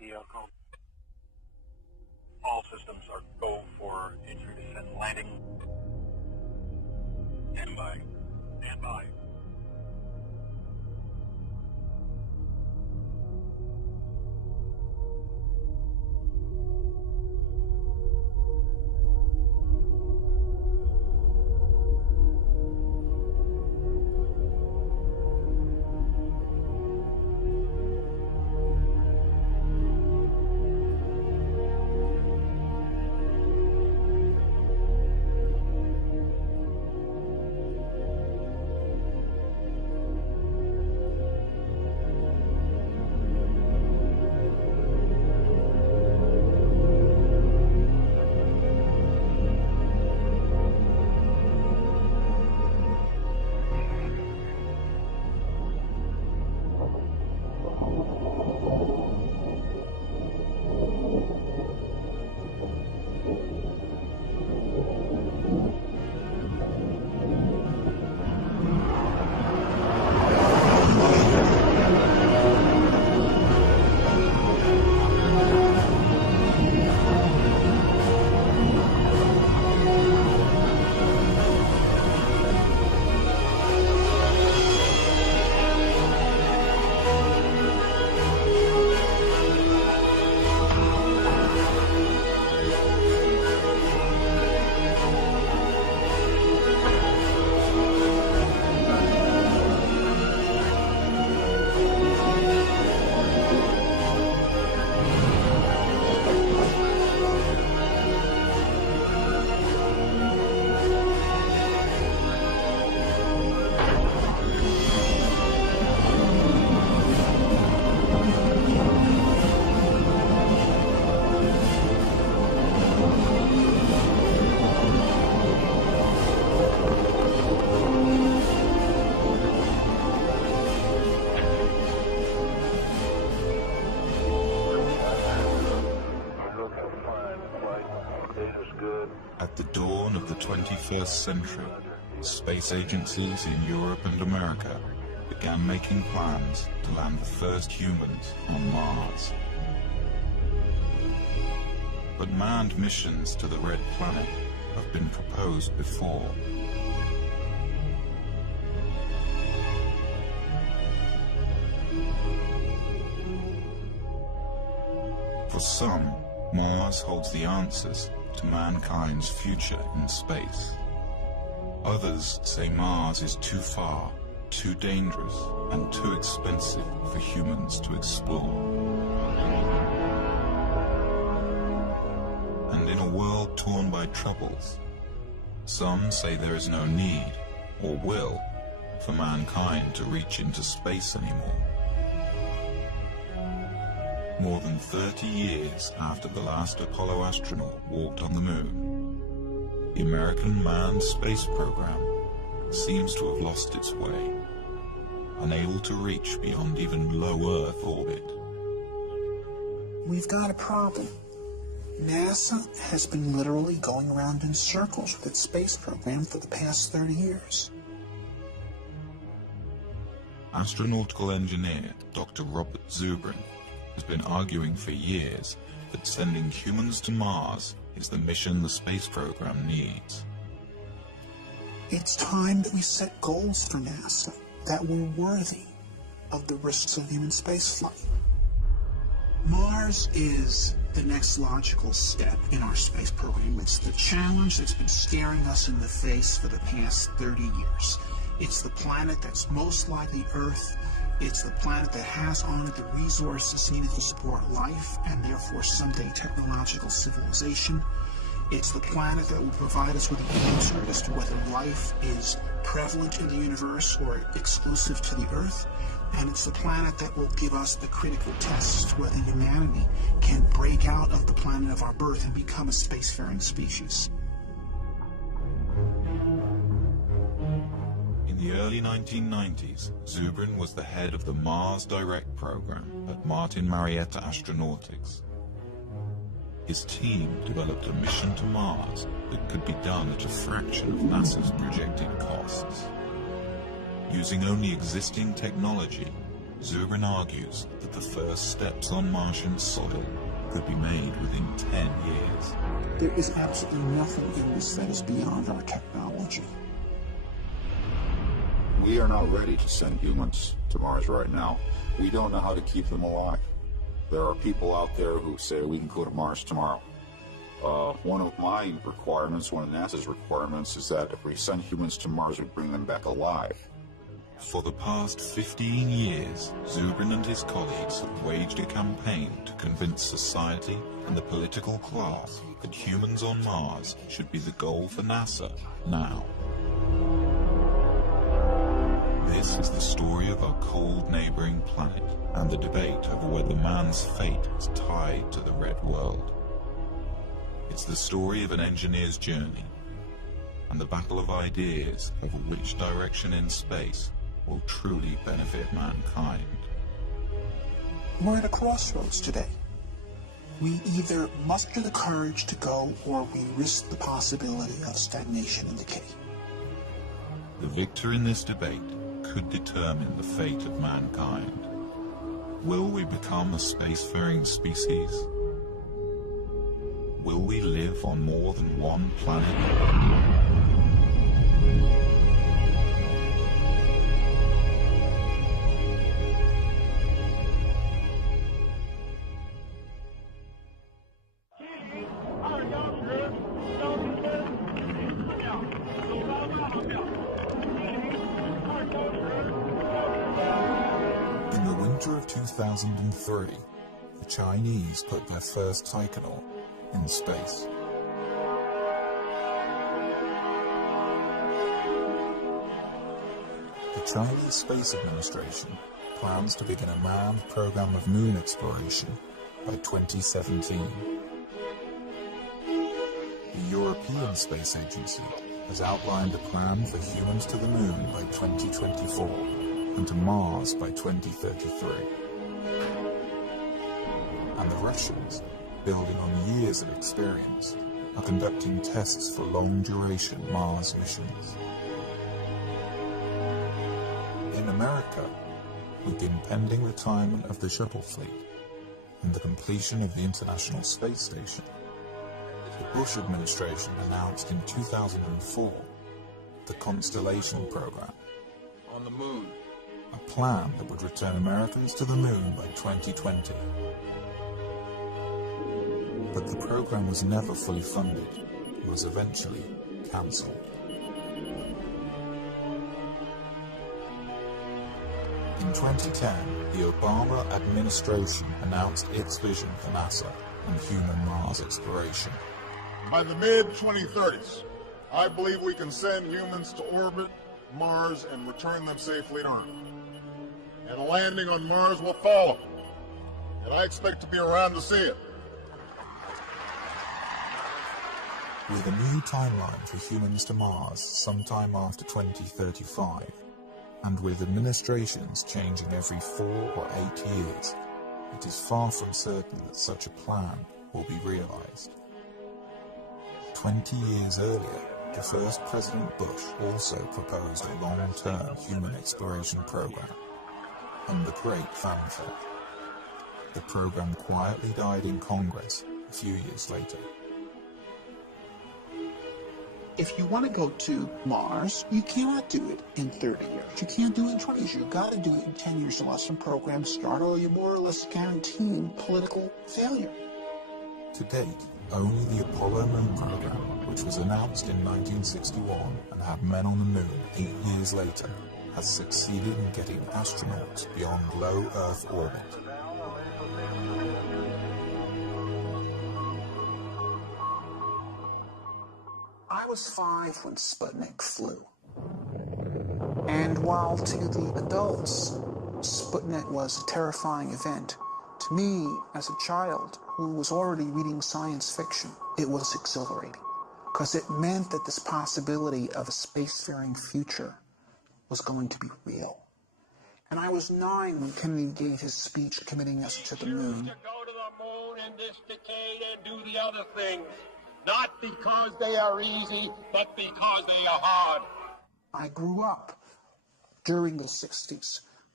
Vehicle. All systems are go for entry, descent, landing. Stand by. Stand by. At the dawn of the 21st century, space agencies in Europe and America began making plans to land the first humans on Mars. But manned missions to the Red Planet have been proposed before. For some, Mars holds the answers to mankind's future in space. Others say Mars is too far, too dangerous, and too expensive for humans to explore. And in a world torn by troubles, some say there is no need, or will, for mankind to reach into space anymore. More than 30 years after the last Apollo astronaut walked on the moon, the American manned space program seems to have lost its way, unable to reach beyond even low Earth orbit. We've got a problem. NASA has been literally going around in circles with its space program for the past 30 years. Astronautical engineer Dr. Robert Zubrin has been arguing for years that sending humans to Mars is the mission the space program needs. It's time that we set goals for NASA that were worthy of the risks of human spaceflight. Mars is the next logical step in our space program. It's the challenge that's been staring us in the face for the past 30 years. It's the planet that's most like the Earth. It's the planet that has on it the resources needed to support life and therefore someday technological civilization. It's the planet that will provide us with the answer as to whether life is prevalent in the universe or exclusive to the Earth. And it's the planet that will give us the critical tests whether humanity can break out of the planet of our birth and become a spacefaring species. In the early 1990s, Zubrin was the head of the Mars Direct program at Martin Marietta Astronautics. His team developed a mission to Mars that could be done at a fraction of NASA's projected costs. Using only existing technology, Zubrin argues that the first steps on Martian soil could be made within 10 years. There is absolutely nothing in this that is beyond our technology. We are not ready to send humans to Mars right now. We don't know how to keep them alive. There are people out there who say we can go to Mars tomorrow. One of my requirements, one of NASA's requirements, is that if we send humans to Mars, we bring them back alive. For the past 15 years, Zubrin and his colleagues have waged a campaign to convince society and the political class that humans on Mars should be the goal for NASA now. This is the story of our cold neighboring planet and the debate over whether man's fate is tied to the red world. It's the story of an engineer's journey and the battle of ideas over which direction in space will truly benefit mankind. We're at a crossroads today. We either muster the courage to go, or we risk the possibility of stagnation and decay. The victor in this debate could determine the fate of mankind. Will we become a spacefaring species? Will we live on more than one planet? In the winter of 2003, the Chinese put their first Taikonaut in space. The Chinese Space Administration plans to begin a manned program of moon exploration by 2017. The European Space Agency has outlined a plan for humans to the moon by 2024 and to Mars by 2033. And the Russians, building on years of experience, are conducting tests for long-duration Mars missions. In America, with the impending retirement of the shuttle fleet and the completion of the International Space Station, the Bush administration announced in 2004 the Constellation Program. On the moon. A plan that would return Americans to the moon by 2020. But the program was never fully funded and was eventually cancelled. In 2010, the Obama administration announced its vision for NASA and human Mars exploration. By the mid-2030s, I believe we can send humans to orbit Mars and return them safely to Earth. And a landing on Mars will follow. And I expect to be around to see it. With a new timeline for humans to Mars sometime after 2035, and with administrations changing every 4 or 8 years, it is far from certain that such a plan will be realized. 20 years earlier, the first President Bush also proposed a long-term human exploration program, under great fanfare. The program quietly died in Congress a few years later. If you want to go to Mars, you cannot do it in 30 years. You can't do it in 20 years. You've got to do it in 10 years unless some programs start, or you're more or less guaranteeing political failure. To date, only the Apollo moon program, which was announced in 1961 and had men on the moon 8 years later, has succeeded in getting astronauts beyond low Earth orbit. I was 5 when Sputnik flew. And while to the adults, Sputnik was a terrifying event, to me, as a child who was already reading science fiction, it was exhilarating. Because it meant that this possibility of a spacefaring future was going to be real. And I was 9 when Kennedy gave his speech committing us to the moon. To go to the moon in this decade and do the other things. Not because they are easy, but because they are hard. I grew up during the 60s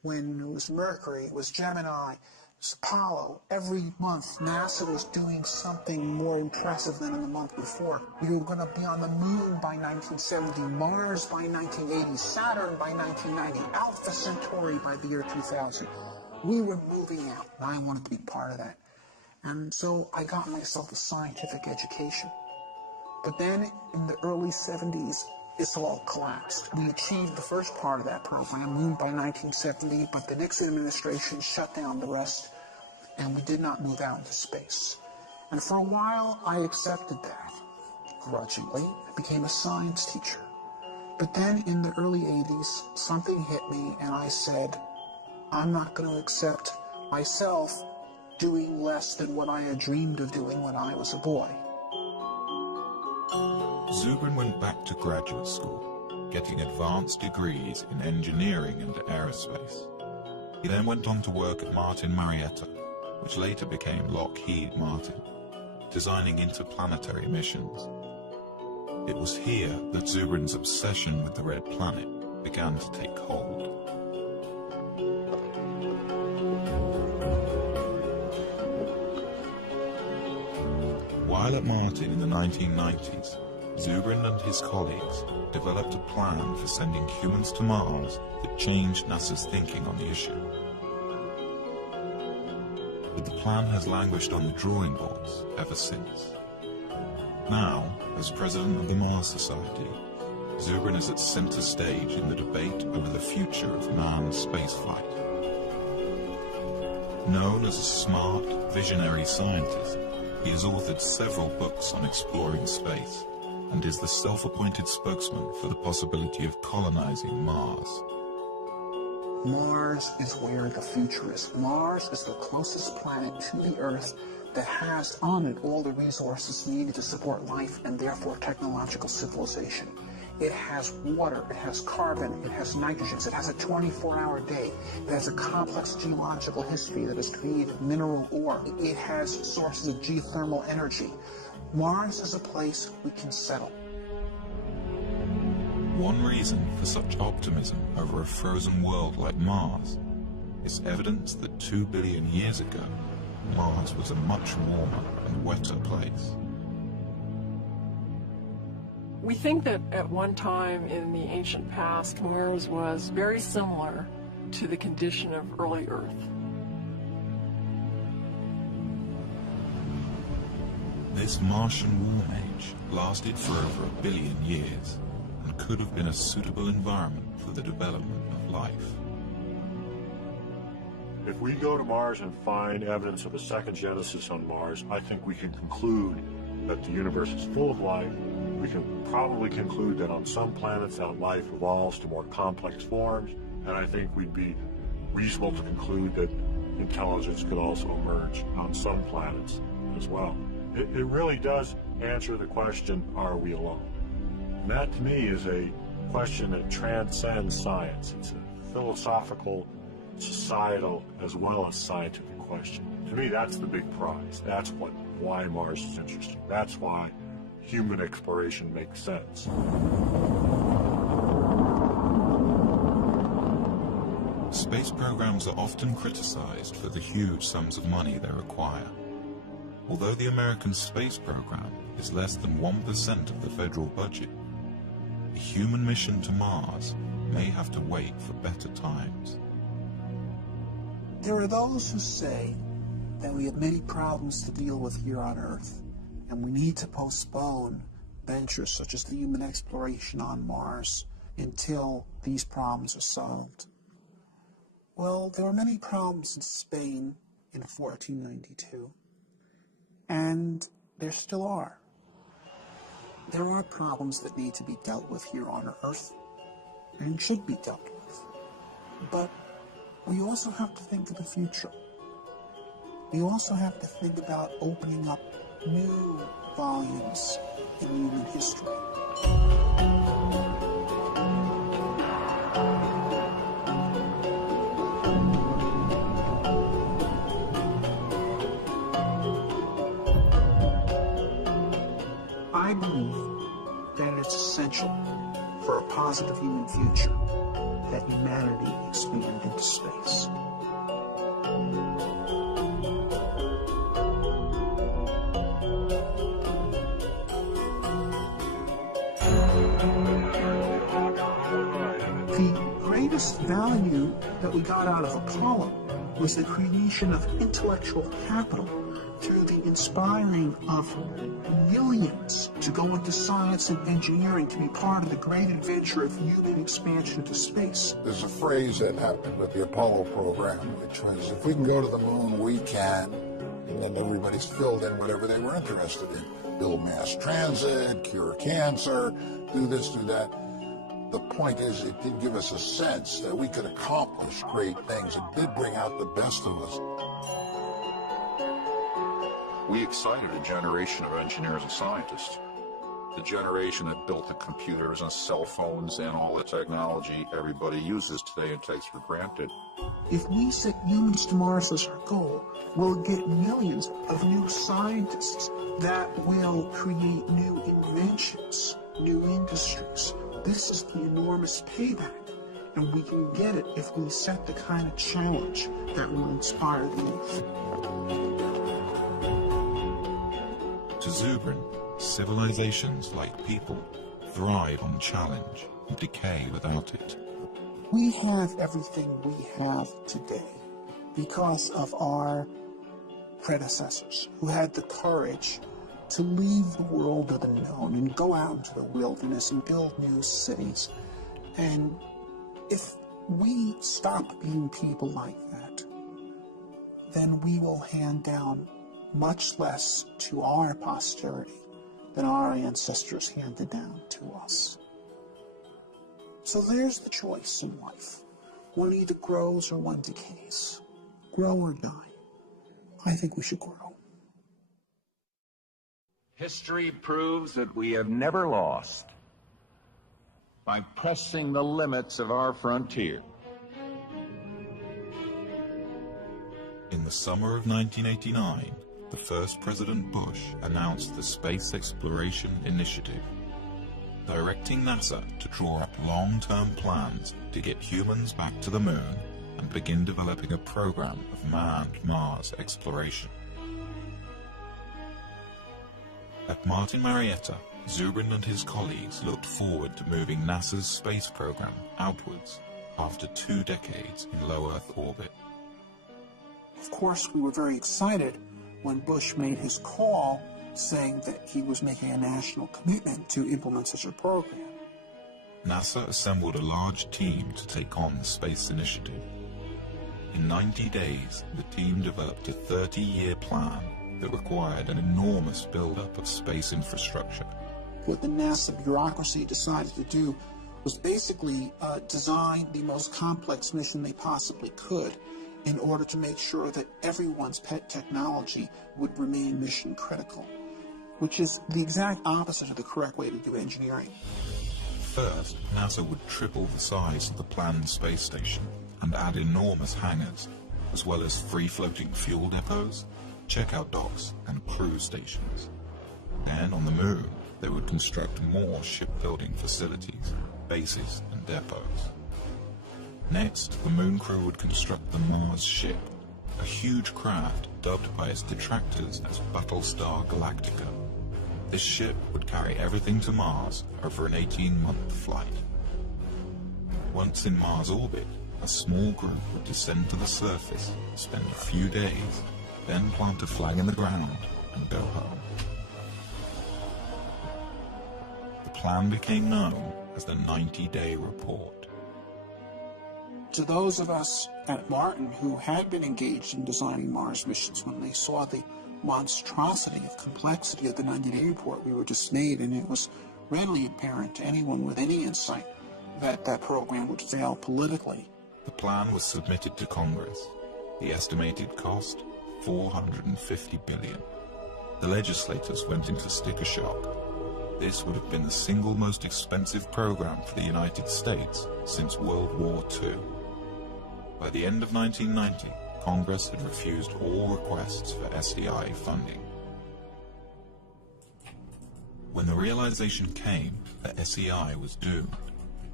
when it was Mercury, it was Gemini, it was Apollo. Every month, NASA was doing something more impressive than in the month before. We were going to be on the moon by 1970, Mars by 1980, Saturn by 1990, Alpha Centauri by the year 2000. We were moving out, and I wanted to be part of that. And so I got myself a scientific education. But then, in the early 70s, this all collapsed. We achieved the first part of that program, Moon by 1970, but the Nixon administration shut down the rest, and we did not move out into space. And for a while, I accepted that, grudgingly. I became a science teacher. But then, in the early 80s, something hit me, and I said, I'm not going to accept myself doing less than what I had dreamed of doing when I was a boy. Zubrin went back to graduate school, getting advanced degrees in engineering and aerospace. He then went on to work at Martin Marietta, which later became Lockheed Martin, designing interplanetary missions. It was here that Zubrin's obsession with the Red Planet began to take hold. While at Martin in the 1990s, Zubrin and his colleagues developed a plan for sending humans to Mars that changed NASA's thinking on the issue. But the plan has languished on the drawing boards ever since. Now, as president of the Mars Society, Zubrin is at center stage in the debate over the future of manned spaceflight. Known as a smart, visionary scientist, he has authored several books on exploring space and is the self-appointed spokesman for the possibility of colonizing Mars. Mars is where the future is. Mars is the closest planet to the Earth that has on it all the resources needed to support life and therefore technological civilization. It has water, it has carbon, it has nitrogen, it has a 24-hour day, it has a complex geological history that has created mineral ore, it has sources of geothermal energy. Mars is a place we can settle. One reason for such optimism over a frozen world like Mars is evidence that 2 billion years ago, Mars was a much warmer and wetter place. We think that at one time in the ancient past, Mars was very similar to the condition of early Earth. This Martian warm age lasted for over 1 billion years and could have been a suitable environment for the development of life. If we go to Mars and find evidence of a second Genesis on Mars, I think we can conclude that the universe is full of life. We can probably conclude that on some planets that life evolves to more complex forms, and I think we'd be reasonable to conclude that intelligence could also emerge on some planets as well. It really does answer the question, are we alone? And that to me is a question that transcends science. It's a philosophical, societal, as well as scientific question. To me, that's the big prize. That's why Mars is interesting. That's why human exploration makes sense. Space programs are often criticized for the huge sums of money they require. Although the American space program is less than 1% of the federal budget, a human mission to Mars may have to wait for better times. There are those who say that we have many problems to deal with here on Earth, and we need to postpone ventures such as the human exploration on Mars until these problems are solved. Well, there were many problems in Spain in 1492, and there still are. There are problems that need to be dealt with here on Earth, and should be dealt with. But we also have to think of the future. We also have to think about opening up new volumes in human history. I believe that it's essential for a positive human future that humanity expand into space. The greatest value that we got out of Apollo was the creation of intellectual capital through the inspiring of millions to go into science and engineering to be part of the great adventure of human expansion to space. There's a phrase that happened with the Apollo program, which was, if we can go to the moon, we can. And then everybody's filled in whatever they were interested in. Build mass transit, cure cancer, do this, do that. The point is, it did give us a sense that we could accomplish great things. It did bring out the best of us. We excited a generation of engineers and scientists. The generation that built the computers and cell phones and all the technology everybody uses today and takes for granted. If we set humans to Mars as our goal, we'll get millions of new scientists that will create new inventions, new industries. This is the enormous payback, and we can get it if we set the kind of challenge that will inspire the youth. To Zubrin, civilizations, like people, thrive on challenge and decay without it. We have everything we have today because of our predecessors who had the courage to leave the world of the known and go out into the wilderness and build new cities. And if we stop being people like that, then we will hand down much less to our posterity than our ancestors handed down to us. So there's the choice in life. One either grows or one decays. Grow or die. I think we should grow. History proves that we have never lost by pressing the limits of our frontier. In the summer of 1989, the first President Bush announced the Space Exploration Initiative, directing NASA to draw up long-term plans to get humans back to the moon and begin developing a program of manned Mars exploration. At Martin Marietta, Zubrin and his colleagues looked forward to moving NASA's space program outwards after 2 decades in low Earth orbit. Of course, we were very excited when Bush made his call saying that he was making a national commitment to implement such a program. NASA assembled a large team to take on the space initiative. In 90 days, the team developed a 30-year plan that required an enormous buildup of space infrastructure. What the NASA bureaucracy decided to do was basically design the most complex mission they possibly could in order to make sure that everyone's pet technology would remain mission critical, which is the exact opposite of the correct way to do engineering. First, NASA would triple the size of the planned space station and add enormous hangars, as well as free-floating fuel depots, checkout docks, and cruise stations. Then, on the moon, they would construct more shipbuilding facilities, bases, and depots. Next, the moon crew would construct the Mars ship, a huge craft dubbed by its detractors as Battlestar Galactica. This ship would carry everything to Mars over an 18-month flight. Once in Mars orbit, a small group would descend to the surface, spend a few days, then plant a flag in the ground and go home. The plan became known as the 90-day report. To those of us at Martin who had been engaged in designing Mars missions, when they saw the monstrosity of complexity of the 90-day report, we were dismayed, and it was readily apparent to anyone with any insight that that program would fail politically. The plan was submitted to Congress. The estimated cost, $450 billion. The legislators went into sticker shock. This would have been the single most expensive program for the United States since World War II. By the end of 1990, Congress had refused all requests for SDI funding. When the realization came that SEI was doomed,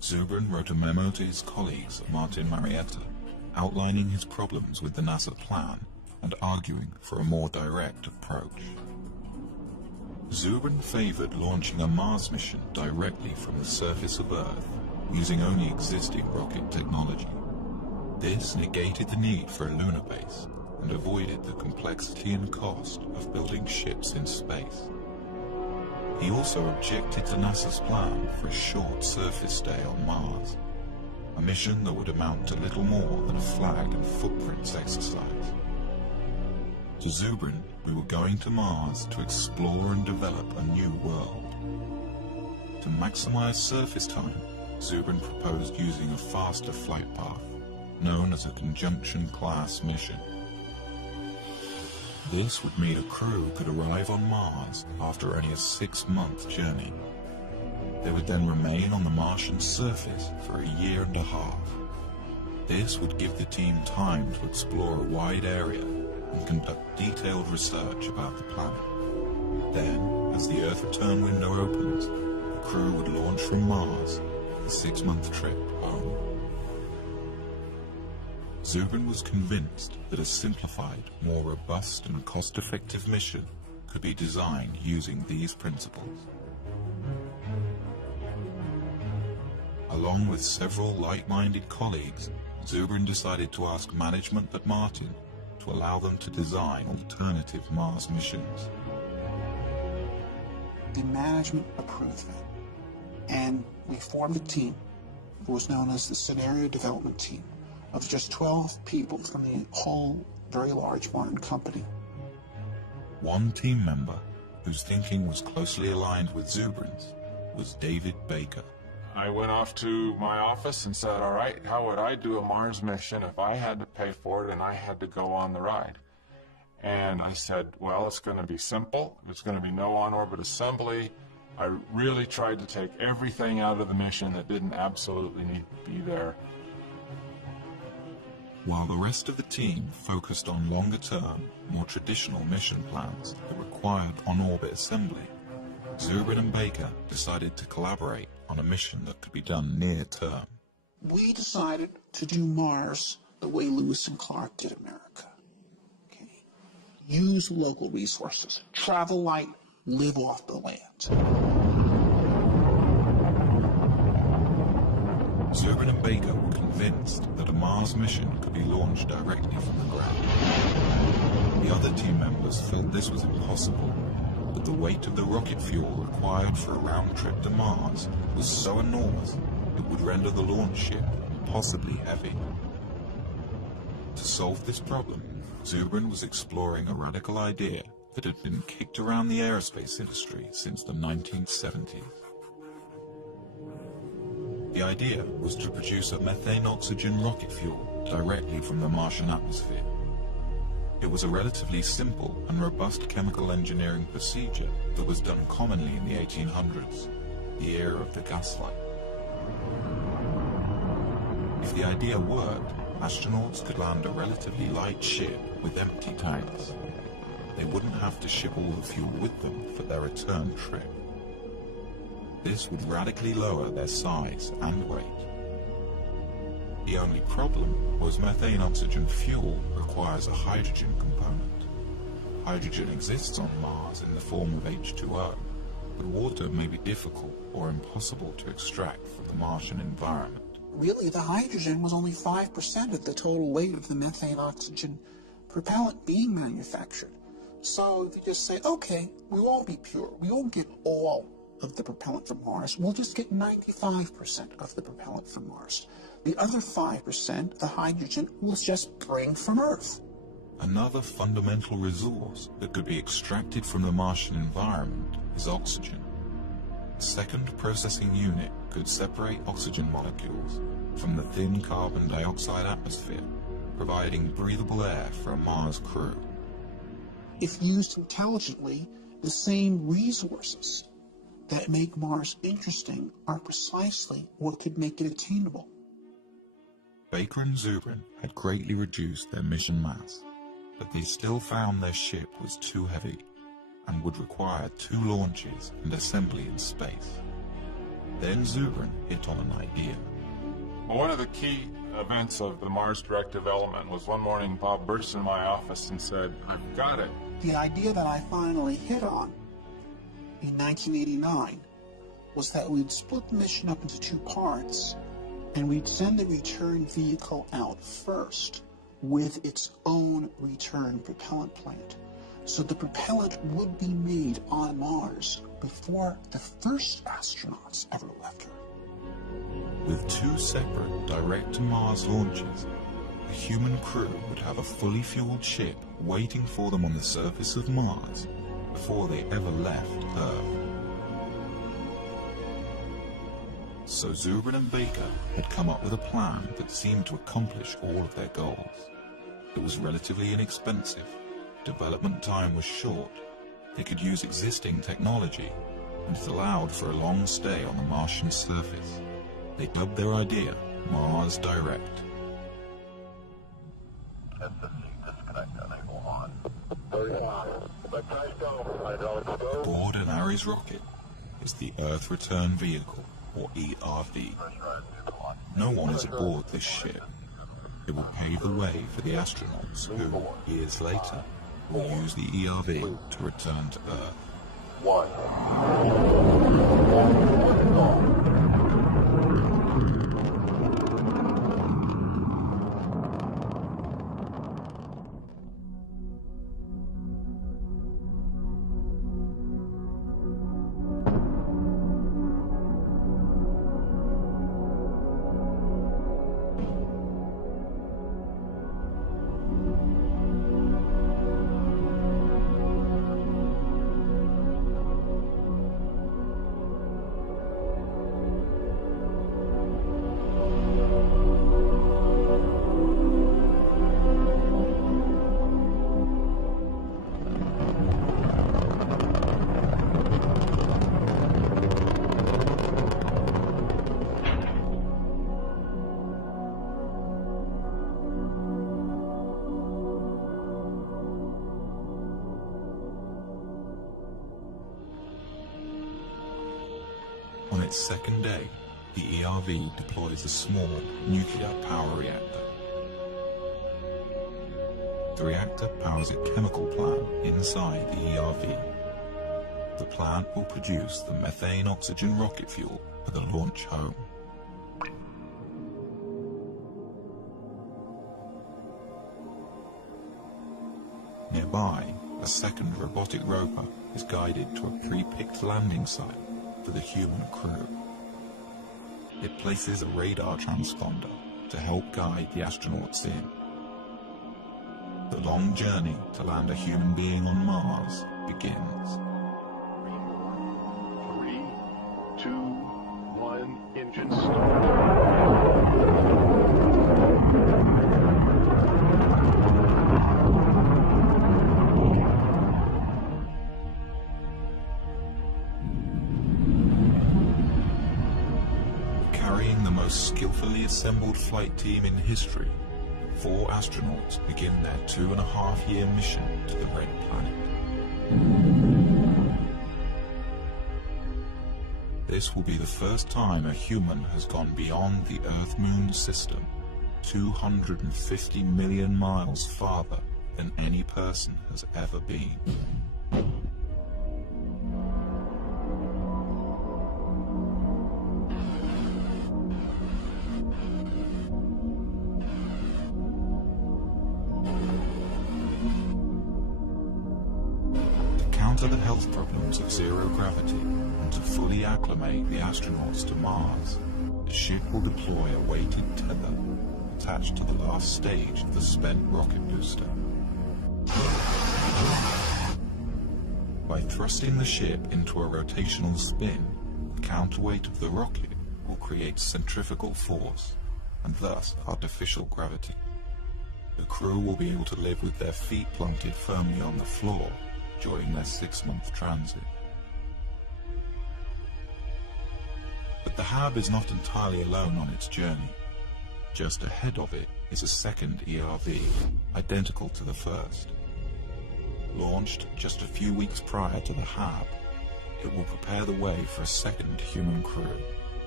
Zubrin wrote a memo to his colleagues Martin Marietta, outlining his problems with the NASA plan and arguing for a more direct approach. Zubrin favored launching a Mars mission directly from the surface of Earth, using only existing rocket technology. This negated the need for a lunar base and avoided the complexity and cost of building ships in space. He also objected to NASA's plan for a short surface stay on Mars, a mission that would amount to little more than a flag and footprints exercise. To Zubrin, we were going to Mars to explore and develop a new world. To maximize surface time, Zubrin proposed using a faster flight path, known as a conjunction-class mission. This would mean a crew could arrive on Mars after only a 6-month journey. They would then remain on the Martian surface for a year and a half. This would give the team time to explore a wide area and conduct detailed research about the planet. Then, as the Earth return window opens, the crew would launch from Mars for the 6-month trip home. Zubrin was convinced that a simplified, more robust and cost-effective mission could be designed using these principles. Along with several like-minded colleagues, Zubrin decided to ask management at Martin to allow them to design alternative Mars missions. The management approved that, and we formed a team that was known as the Scenario Development Team, of just 12 people from the whole very large Martin company. One team member, whose thinking was closely aligned with Zubrin's, was David Baker. I went off to my office and said, all right, how would I do a Mars mission if I had to pay for it and I had to go on the ride? And I said, well, it's going to be simple. It's going to be no on-orbit assembly. I really tried to take everything out of the mission that didn't absolutely need to be there. While the rest of the team focused on longer-term, more traditional mission plans that required on-orbit assembly, Zubrin and Baker decided to collaborate on a mission that could be done near-term. We decided to do Mars the way Lewis and Clark did America. Okay. Use local resources, travel light, live off the land. Zubrin and Baker were convinced that a Mars mission could be launched directly from the ground. The other team members felt this was impossible, but the weight of the rocket fuel required for a round trip to Mars was so enormous it would render the launch ship impossibly heavy. To solve this problem, Zubrin was exploring a radical idea that had been kicked around the aerospace industry since the 1970s. The idea was to produce a methane-oxygen rocket fuel directly from the Martian atmosphere. It was a relatively simple and robust chemical engineering procedure that was done commonly in the 1800s, the era of the gaslight. If the idea worked, astronauts could land a relatively light ship with empty tanks. They wouldn't have to ship all the fuel with them for their return trip. This would radically lower their size and weight. The only problem was methane-oxygen fuel requires a hydrogen component. Hydrogen exists on Mars in the form of H2O, but water may be difficult or impossible to extract from the Martian environment. Really, the hydrogen was only 5% of the total weight of the methane-oxygen propellant being manufactured. So if you just say, okay, we won't be pure, we won't get all of the propellant from Mars, we'll just get 95% of the propellant from Mars. The other 5%, the hydrogen, we'll just bring from Earth. Another fundamental resource that could be extracted from the Martian environment is oxygen. A second processing unit could separate oxygen molecules from the thin carbon dioxide atmosphere, providing breathable air for a Mars crew. If used intelligently, the same resources that make Mars interesting are precisely what could make it attainable. Baker and Zubrin had greatly reduced their mission mass, but they still found their ship was too heavy and would require 2 launches and assembly in space. Then Zubrin hit on an idea. Well, one of the key events of the Mars Direct Development was one morning Bob burst into my office and said, "I've got it." The idea that I finally hit on in 1989 was that we'd split the mission up into two parts, and we'd send the return vehicle out first with its own return propellant plant. So the propellant would be made on Mars before the first astronauts ever left Earth. With two separate direct-to-Mars launches, the human crew would have a fully fueled ship waiting for them on the surface of Mars before they ever left Earth. So Zubrin and Baker had come up with a plan that seemed to accomplish all of their goals. It was relatively inexpensive, development time was short, they could use existing technology, and it allowed for a long stay on the Martian surface. They dubbed their idea Mars Direct. Aboard an Ares rocket is the Earth Return Vehicle, or ERV. No one is aboard this ship. It will pave the way for the astronauts who, years later, will use the ERV to return to Earth. On its second day, the ERV deploys a small nuclear power reactor. The reactor powers a chemical plant inside the ERV. The plant will produce the methane-oxygen rocket fuel for the launch home. Nearby, a second robotic rover is guided to a pre-picked landing site for the human crew. It places a radar transponder to help guide the astronauts in. The long journey to land a human being on Mars begins. 3, 2, 1, engine start. Carrying the most skillfully assembled flight team in history, 4 astronauts begin their 2.5-year mission to the Red Planet. This will be the first time a human has gone beyond the Earth-Moon system, 250 million miles farther than any person has ever been. To the health problems of zero gravity and to fully acclimate the astronauts to Mars, the ship will deploy a weighted tether attached to the last stage of the spent rocket booster. By thrusting the ship into a rotational spin, the counterweight of the rocket will create centrifugal force and thus artificial gravity. The crew will be able to live with their feet planted firmly on the floor during their 6-month transit. But the HAB is not entirely alone on its journey. Just ahead of it is a second ERV, identical to the first. Launched just a few weeks prior to the HAB, it will prepare the way for a second human crew,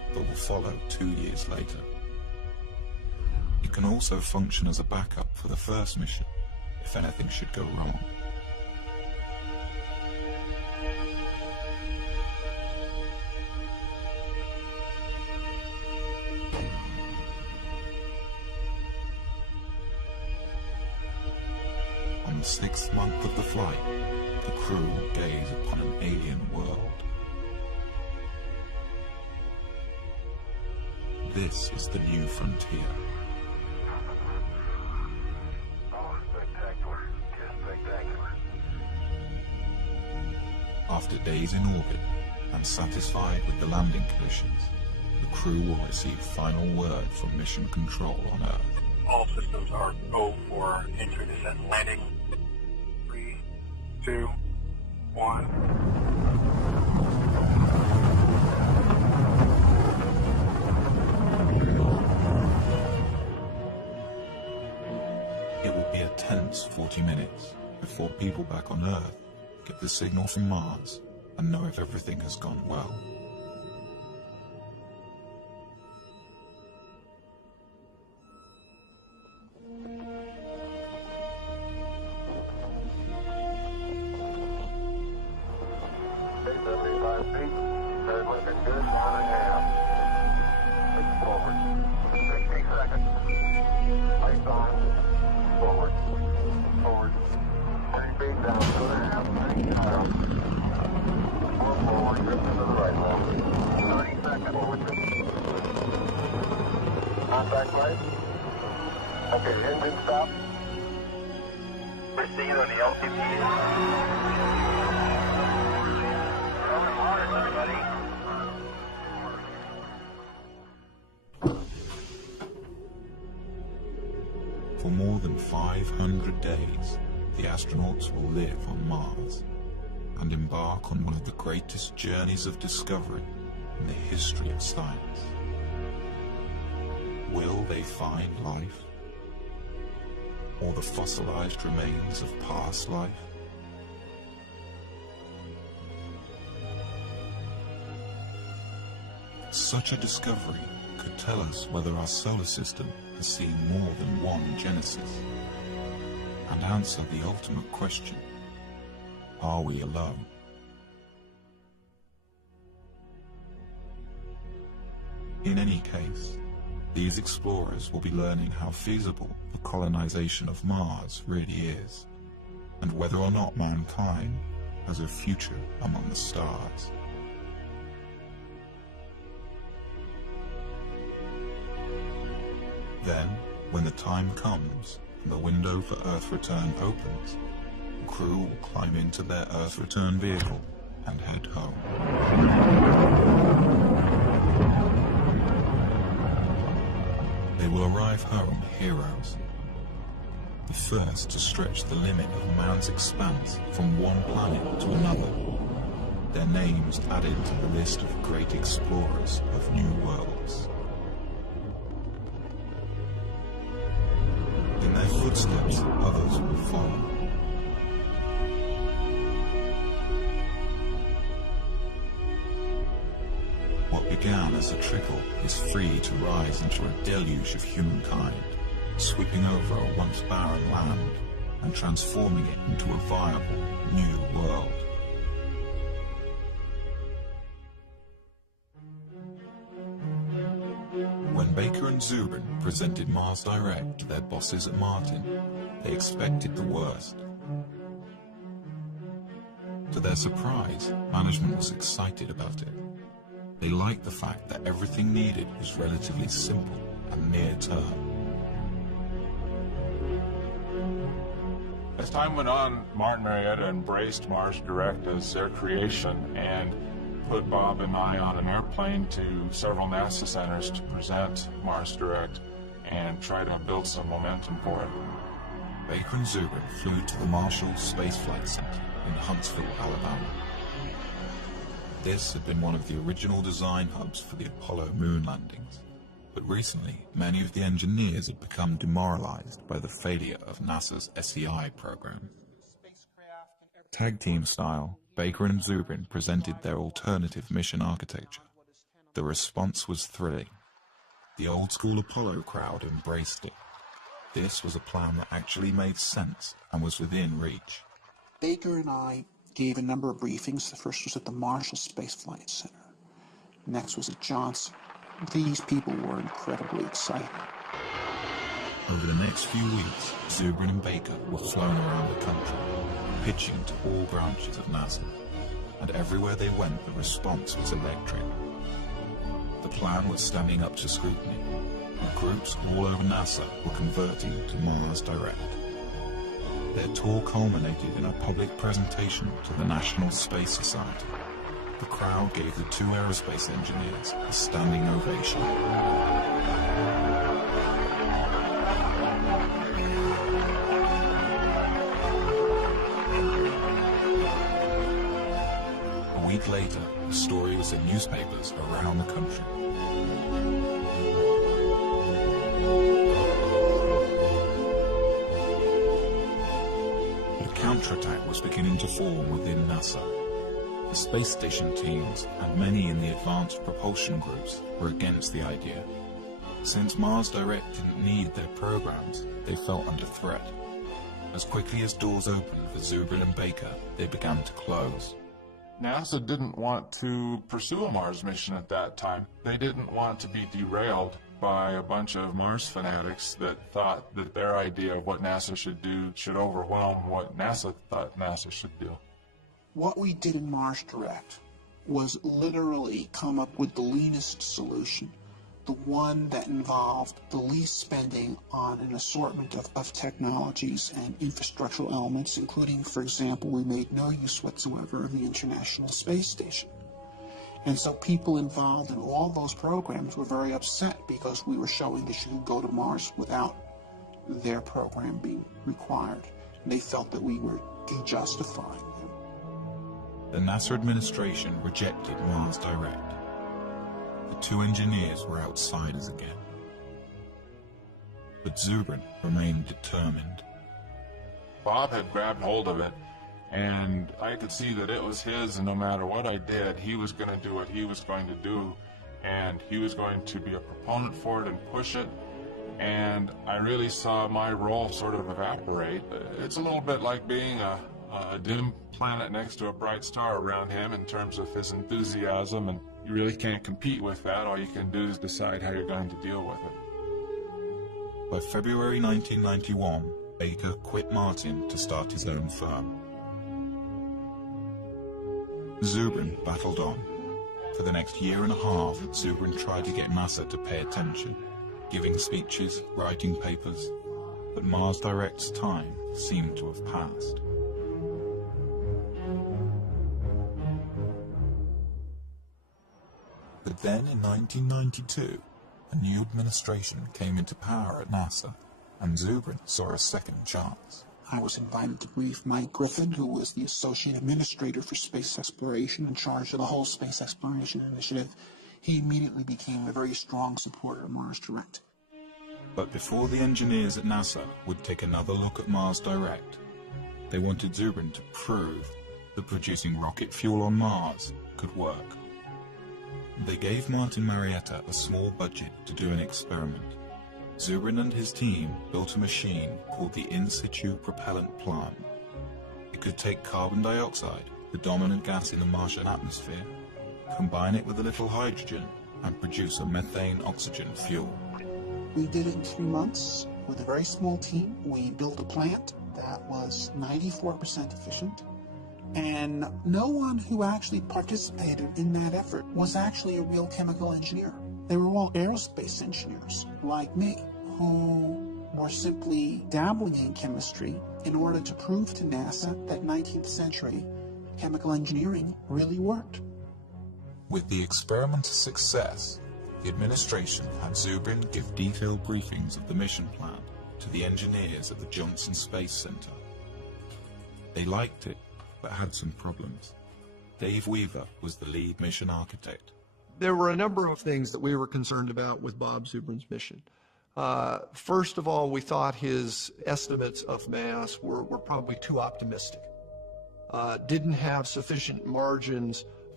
but will follow 2 years later. It can also function as a backup for the first mission, if anything should go wrong. On the 6th month of the flight, the crew gaze upon an alien world. This is the new frontier. After days in orbit and satisfied with the landing conditions, the crew will receive final word from Mission Control on Earth. All systems are go for entry, descent, and landing. 3, 2, 1. It will be a tense 40 minutes before people back on Earth get the signal from Mars and know if everything has gone well. Contact light. Okay, engine stop. Proceed on the LTP. Everybody. For more than 500 days, the astronauts will live on Mars and embark on one of the greatest journeys of discovery in the history of science. Will they find life? Or the fossilized remains of past life? Such a discovery could tell us whether our solar system has seen more than one Genesis, and answer the ultimate question: are we alone? In any case, these explorers will be learning how feasible the colonization of Mars really is, and whether or not mankind has a future among the stars. Then, when the time comes and the window for Earth return opens, the crew will climb into their Earth return vehicle and head home. They will arrive home heroes, the first to stretch the limit of man's expanse from one planet to another, their names added to the list of great explorers of new worlds. In their footsteps, others will follow. What began as a trickle is free to rise into a deluge of humankind, sweeping over a once barren land and transforming it into a viable new world. When Baker and Zubrin presented Mars Direct to their bosses at Martin, they expected the worst. To their surprise, management was excited about it. They liked the fact that everything needed was relatively simple and near-term. As time went on, Martin Marietta embraced Mars Direct as their creation and put Bob and I on an airplane to several NASA centers to present Mars Direct and try to build some momentum for it. Baker and Zubrin flew to the Marshall Space Flight Center in Huntsville, Alabama. This had been one of the original design hubs for the Apollo moon landings, but recently many of the engineers had become demoralized by the failure of NASA's SEI program. Tag team style, Baker and Zubrin presented their alternative mission architecture, The response was thrilling. The old-school Apollo crowd embraced it. This was a plan that actually made sense and was within reach. Baker and I gave a number of briefings. The first was at the Marshall Space Flight Center. Next was at Johnson. These people were incredibly excited. Over the next few weeks, Zubrin and Baker were flown around the country, pitching to all branches of NASA. And everywhere they went, the response was electric. The plan was standing up to scrutiny, and groups all over NASA were converting to Mars Direct. Their tour culminated in a public presentation to the National Space Society. The crowd gave the two aerospace engineers a standing ovation. A week later, the story was in newspapers around the country. But a counterattack was beginning to form within NASA. The space station teams and many in the advanced propulsion groups were against the idea. Since Mars Direct didn't need their programs, they felt under threat. As quickly as doors opened for Zubrin and Baker, they began to close. NASA didn't want to pursue a Mars mission at that time. They didn't want to be derailed by a bunch of Mars fanatics that thought that their idea of what NASA should do should overwhelm what NASA thought NASA should do. What we did in Mars Direct was literally come up with the leanest solution, the one that involved the least spending on an assortment of technologies and infrastructural elements, including, for example, we made no use whatsoever of the International Space Station. And so people involved in all those programs were very upset because we were showing that you could go to Mars without their program being required. And they felt that we were de-justifying them. The NASA administration rejected Mars Direct. The two engineers were outsiders again. But Zubrin remained determined. Bob had grabbed hold of it, and I could see that it was his, and no matter what I did, he was going to do what he was going to do, and he was going to be a proponent for it and push it, and I really saw my role sort of evaporate. It's a little bit like being a dim planet next to a bright star around him in terms of his enthusiasm, and you really can't compete with that. All you can do is decide how you're going to deal with it. By February 1991, Baker quit Martin to start his own firm. Zubrin battled on. For the next year and a half, Zubrin tried to get NASA to pay attention, giving speeches, writing papers, but Mars Direct's time seemed to have passed. But then in 1992, a new administration came into power at NASA, and Zubrin saw a second chance. I was invited to brief Mike Griffin, who was the Associate Administrator for Space Exploration in charge of the whole Space Exploration Initiative. He immediately became a very strong supporter of Mars Direct. But before the engineers at NASA would take another look at Mars Direct, they wanted Zubrin to prove that producing rocket fuel on Mars could work. They gave Martin Marietta a small budget to do an experiment. Zubrin and his team built a machine called the In Situ Propellant Plant. It could take carbon dioxide, the dominant gas in the Martian atmosphere, combine it with a little hydrogen, and produce a methane-oxygen fuel. We did it in 3 months with a very small team. We built a plant that was 94% efficient, and no one who actually participated in that effort was actually a real chemical engineer. They were all aerospace engineers, like me, who were simply dabbling in chemistry in order to prove to NASA that 19th century chemical engineering really worked. With the experiment a success, the administration had Zubrin give detailed briefings of the mission plan to the engineers at the Johnson Space Center. They liked it, but had some problems. Dave Weaver was the lead mission architect. There were a number of things that we were concerned about with Bob Zubrin's mission. First of all, we thought his estimates of mass were probably too optimistic. Didn't have sufficient margins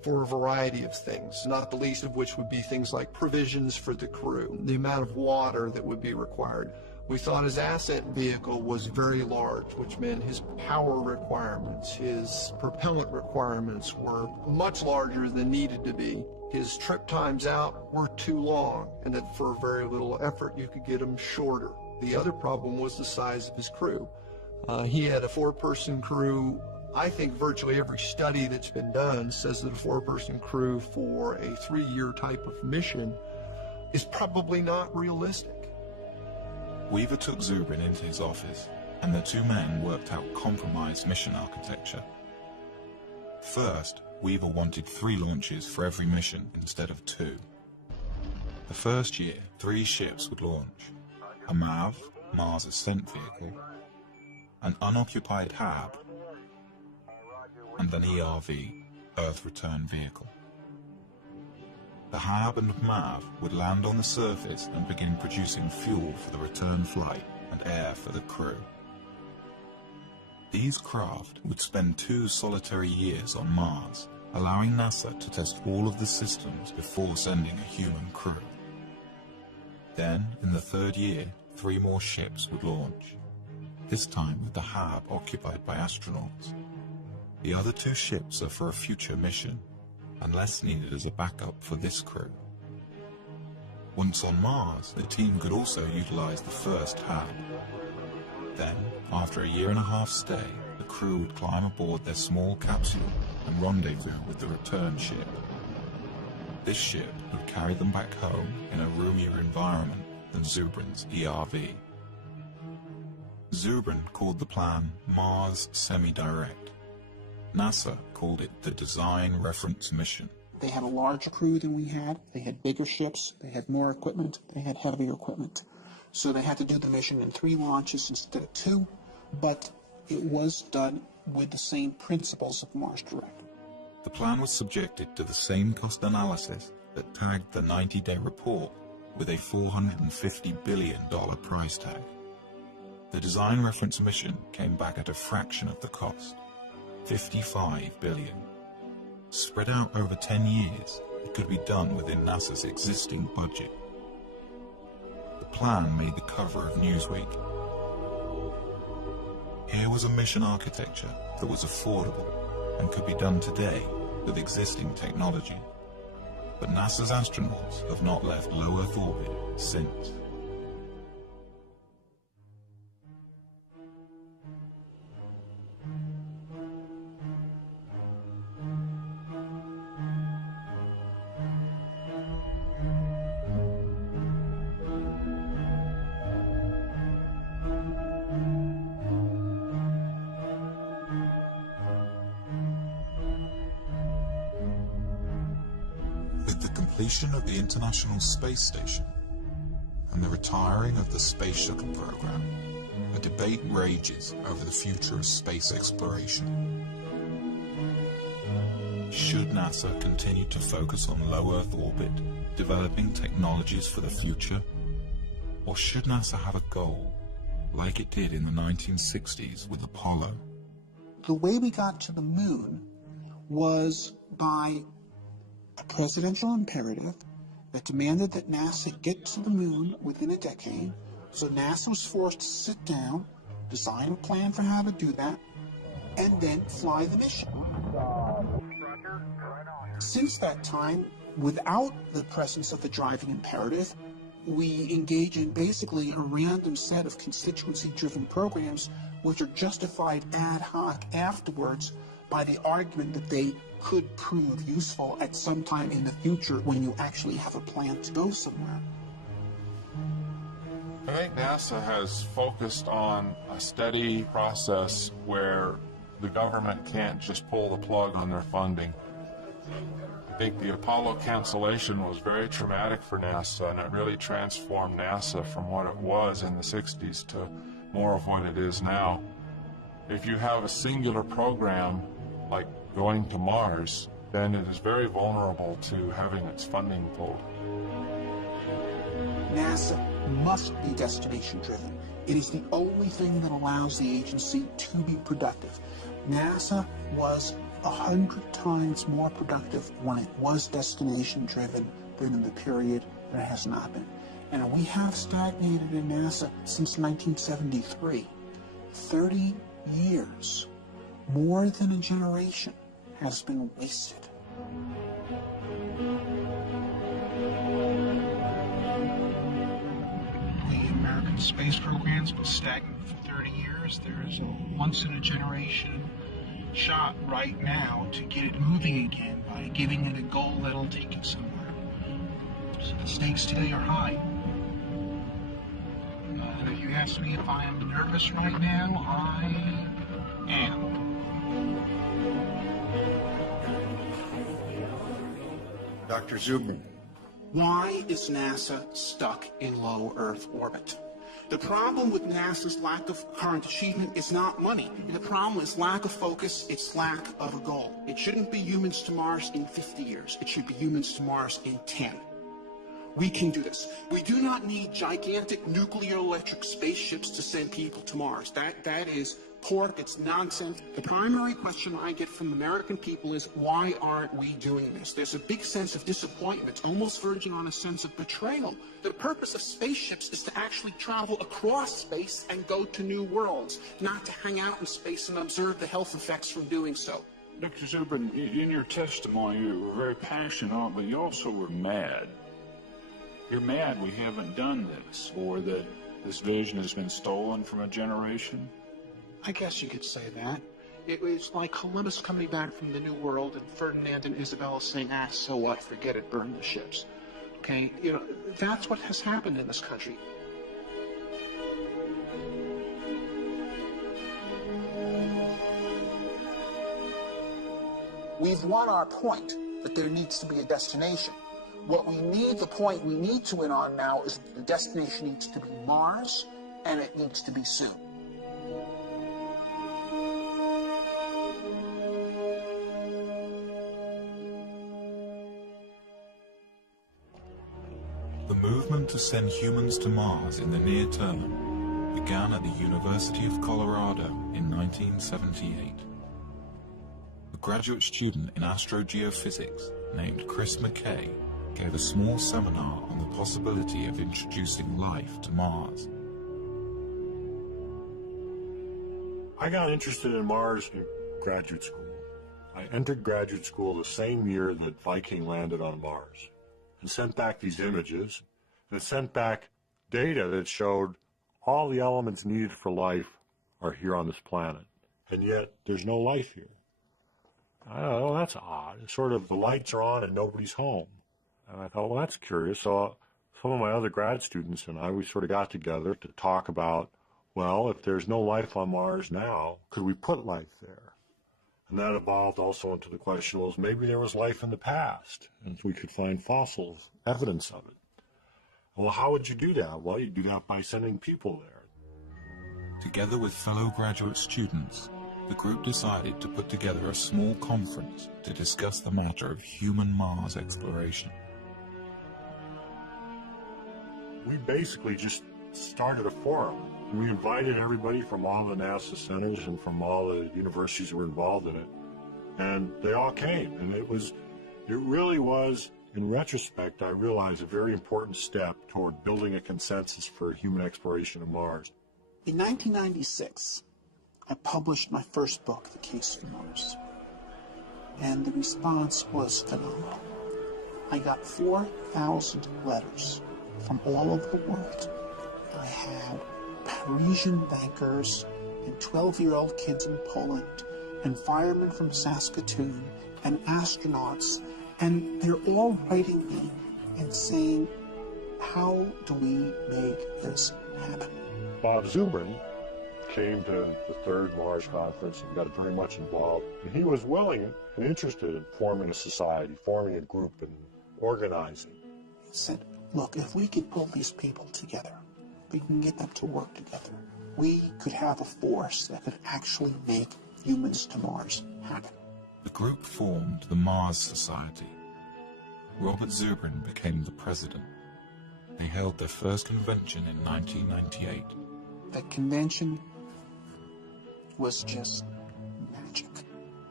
for a variety of things, not the least of which would be things like provisions for the crew, the amount of water that would be required. We thought his ascent vehicle was very large, which meant his power requirements, his propellant requirements were much larger than needed to be. His trip times out were too long, and that for very little effort you could get them shorter. The other problem was the size of his crew. He had a 4-person crew. I think virtually every study that's been done says that a 4-person crew for a 3-year type of mission is probably not realistic. Weaver took Zubrin into his office, and the two men worked out compromise mission architecture. First, Weaver wanted 3 launches for every mission instead of 2. The first year, 3 ships would launch: a MAV, Mars Ascent Vehicle, an unoccupied HAB, and an ERV, Earth Return Vehicle. The HAB and MAV would land on the surface and begin producing fuel for the return flight and air for the crew. These craft would spend 2 solitary years on Mars, allowing NASA to test all of the systems before sending a human crew. Then, in the 3rd year, 3 more ships would launch, this time with the HAB occupied by astronauts. The other 2 ships are for a future mission, unless needed as a backup for this crew. Once on Mars, the team could also utilize the first HAB. Then, after a 1.5-year stay, the crew would climb aboard their small capsule and rendezvous with the return ship. This ship would carry them back home in a roomier environment than Zubrin's ERV. Zubrin called the plan Mars Semi-Direct. NASA called it the Design Reference Mission. They had a larger crew than we had. They had bigger ships. They had more equipment. They had heavier equipment. So they had to do the mission in 3 launches instead of 2, but it was done with the same principles of Mars Direct. The plan was subjected to the same cost analysis that tagged the 90-day report with a $450 billion price tag. The Design Reference Mission came back at a fraction of the cost, $55 billion. Spread out over 10 years, it could be done within NASA's existing budget. The plan made the cover of Newsweek. Here was a mission architecture that was affordable and could be done today with existing technology. But NASA's astronauts have not left low Earth orbit since. With the completion of the International Space Station and the retiring of the Space Shuttle program, a debate rages over the future of space exploration. Should NASA continue to focus on low Earth orbit, developing technologies for the future? Or should NASA have a goal, like it did in the 1960s with Apollo? The way we got to the moon was by a presidential imperative that demanded that NASA get to the moon within a decade. So NASA was forced to sit down, design a plan for how to do that, and then fly the mission. Since that time, without the presence of the driving imperative, we engage in basically a random set of constituency-driven programs which are justified ad hoc afterwards by the argument that they could prove useful at some time in the future when you actually have a plan to go somewhere. I think NASA has focused on a steady process where the government can't just pull the plug on their funding. I think the Apollo cancellation was very traumatic for NASA, and it really transformed NASA from what it was in the 60s to more of what it is now. If you have a singular program like going to Mars, then it is very vulnerable to having its funding pulled. NASA must be destination-driven. It is the only thing that allows the agency to be productive. NASA was 100 times more productive when it was destination-driven than in the period that it has not been. And we have stagnated in NASA since 1973. 30 years, more than a generation, has been wasted. The American space program's been stagnant for 30 years. There is a once-in-a-generation shot right now to get it moving again by giving it a goal that'll take it somewhere. So the stakes today are high. And if you ask me if I am nervous right now, I am. Dr. Zubrin. Why is NASA stuck in low Earth orbit? The problem with NASA's lack of current achievement is not money. The problem is lack of focus, it's lack of a goal. It shouldn't be humans to Mars in 50 years. It should be humans to Mars in 10. We can do this. We do not need gigantic nuclear electric spaceships to send people to Mars. That is pork, it's nonsense. The primary question I get from American people is, why aren't we doing this? There's a big sense of disappointment, almost verging on a sense of betrayal. The purpose of spaceships is to actually travel across space and go to new worlds, not to hang out in space and observe the health effects from doing so. Dr. Zubrin, in your testimony, you were very passionate, but you also were mad. You're mad we haven't done this, or that this vision has been stolen from a generation? I guess you could say that. It was like Columbus coming back from the New World and Ferdinand and Isabella saying, so what, forget it, burn the ships. Okay, that's what has happened in this country. We've won our point that there needs to be a destination. What we need, the point we need to win on now is the destination needs to be Mars, and it needs to be soon. The movement to send humans to Mars in the near term began at the University of Colorado in 1978. A graduate student in astrogeophysics named Chris McKay gave a small seminar on the possibility of introducing life to Mars. I got interested in Mars in graduate school. I entered graduate school the same year that Viking landed on Mars and sent back these images and sent back data that showed all the elements needed for life are here on this planet, and yet there's no life here. I don't know, that's odd. It's sort of the lights are on and nobody's home. And I thought, well, that's curious. So some of my other grad students and I, we sort of got together to talk about, well, if there's no life on Mars now, could we put life there? And that evolved also into the question, well, maybe there was life in the past, and we could find fossils, evidence of it. Well, how would you do that? Well, you do that by sending people there. Together with fellow graduate students, the group decided to put together a small conference to discuss the matter of human Mars exploration. We basically just started a forum. We invited everybody from all the NASA centers and from all the universities that were involved in it, and they all came. And it really was, in retrospect, I realized a very important step toward building a consensus for human exploration of Mars. In 1996, I published my first book, The Case for Mars, and the response was phenomenal. I got 4,000 letters from all over the world. I had Parisian bankers and 12-year-old kids in Poland and firemen from Saskatoon and astronauts, and they're all writing me and saying, how do we make this happen? Bob Zubrin came to the third Mars conference and got very much involved. And he was willing and interested in forming a society, forming a group, and organizing. He said, look, if we could pull these people together, we can get them to work together, we could have a force that could actually make humans to Mars happen. The group formed the Mars Society. Robert Zubrin became the president. They held their first convention in 1998. The convention was just magic.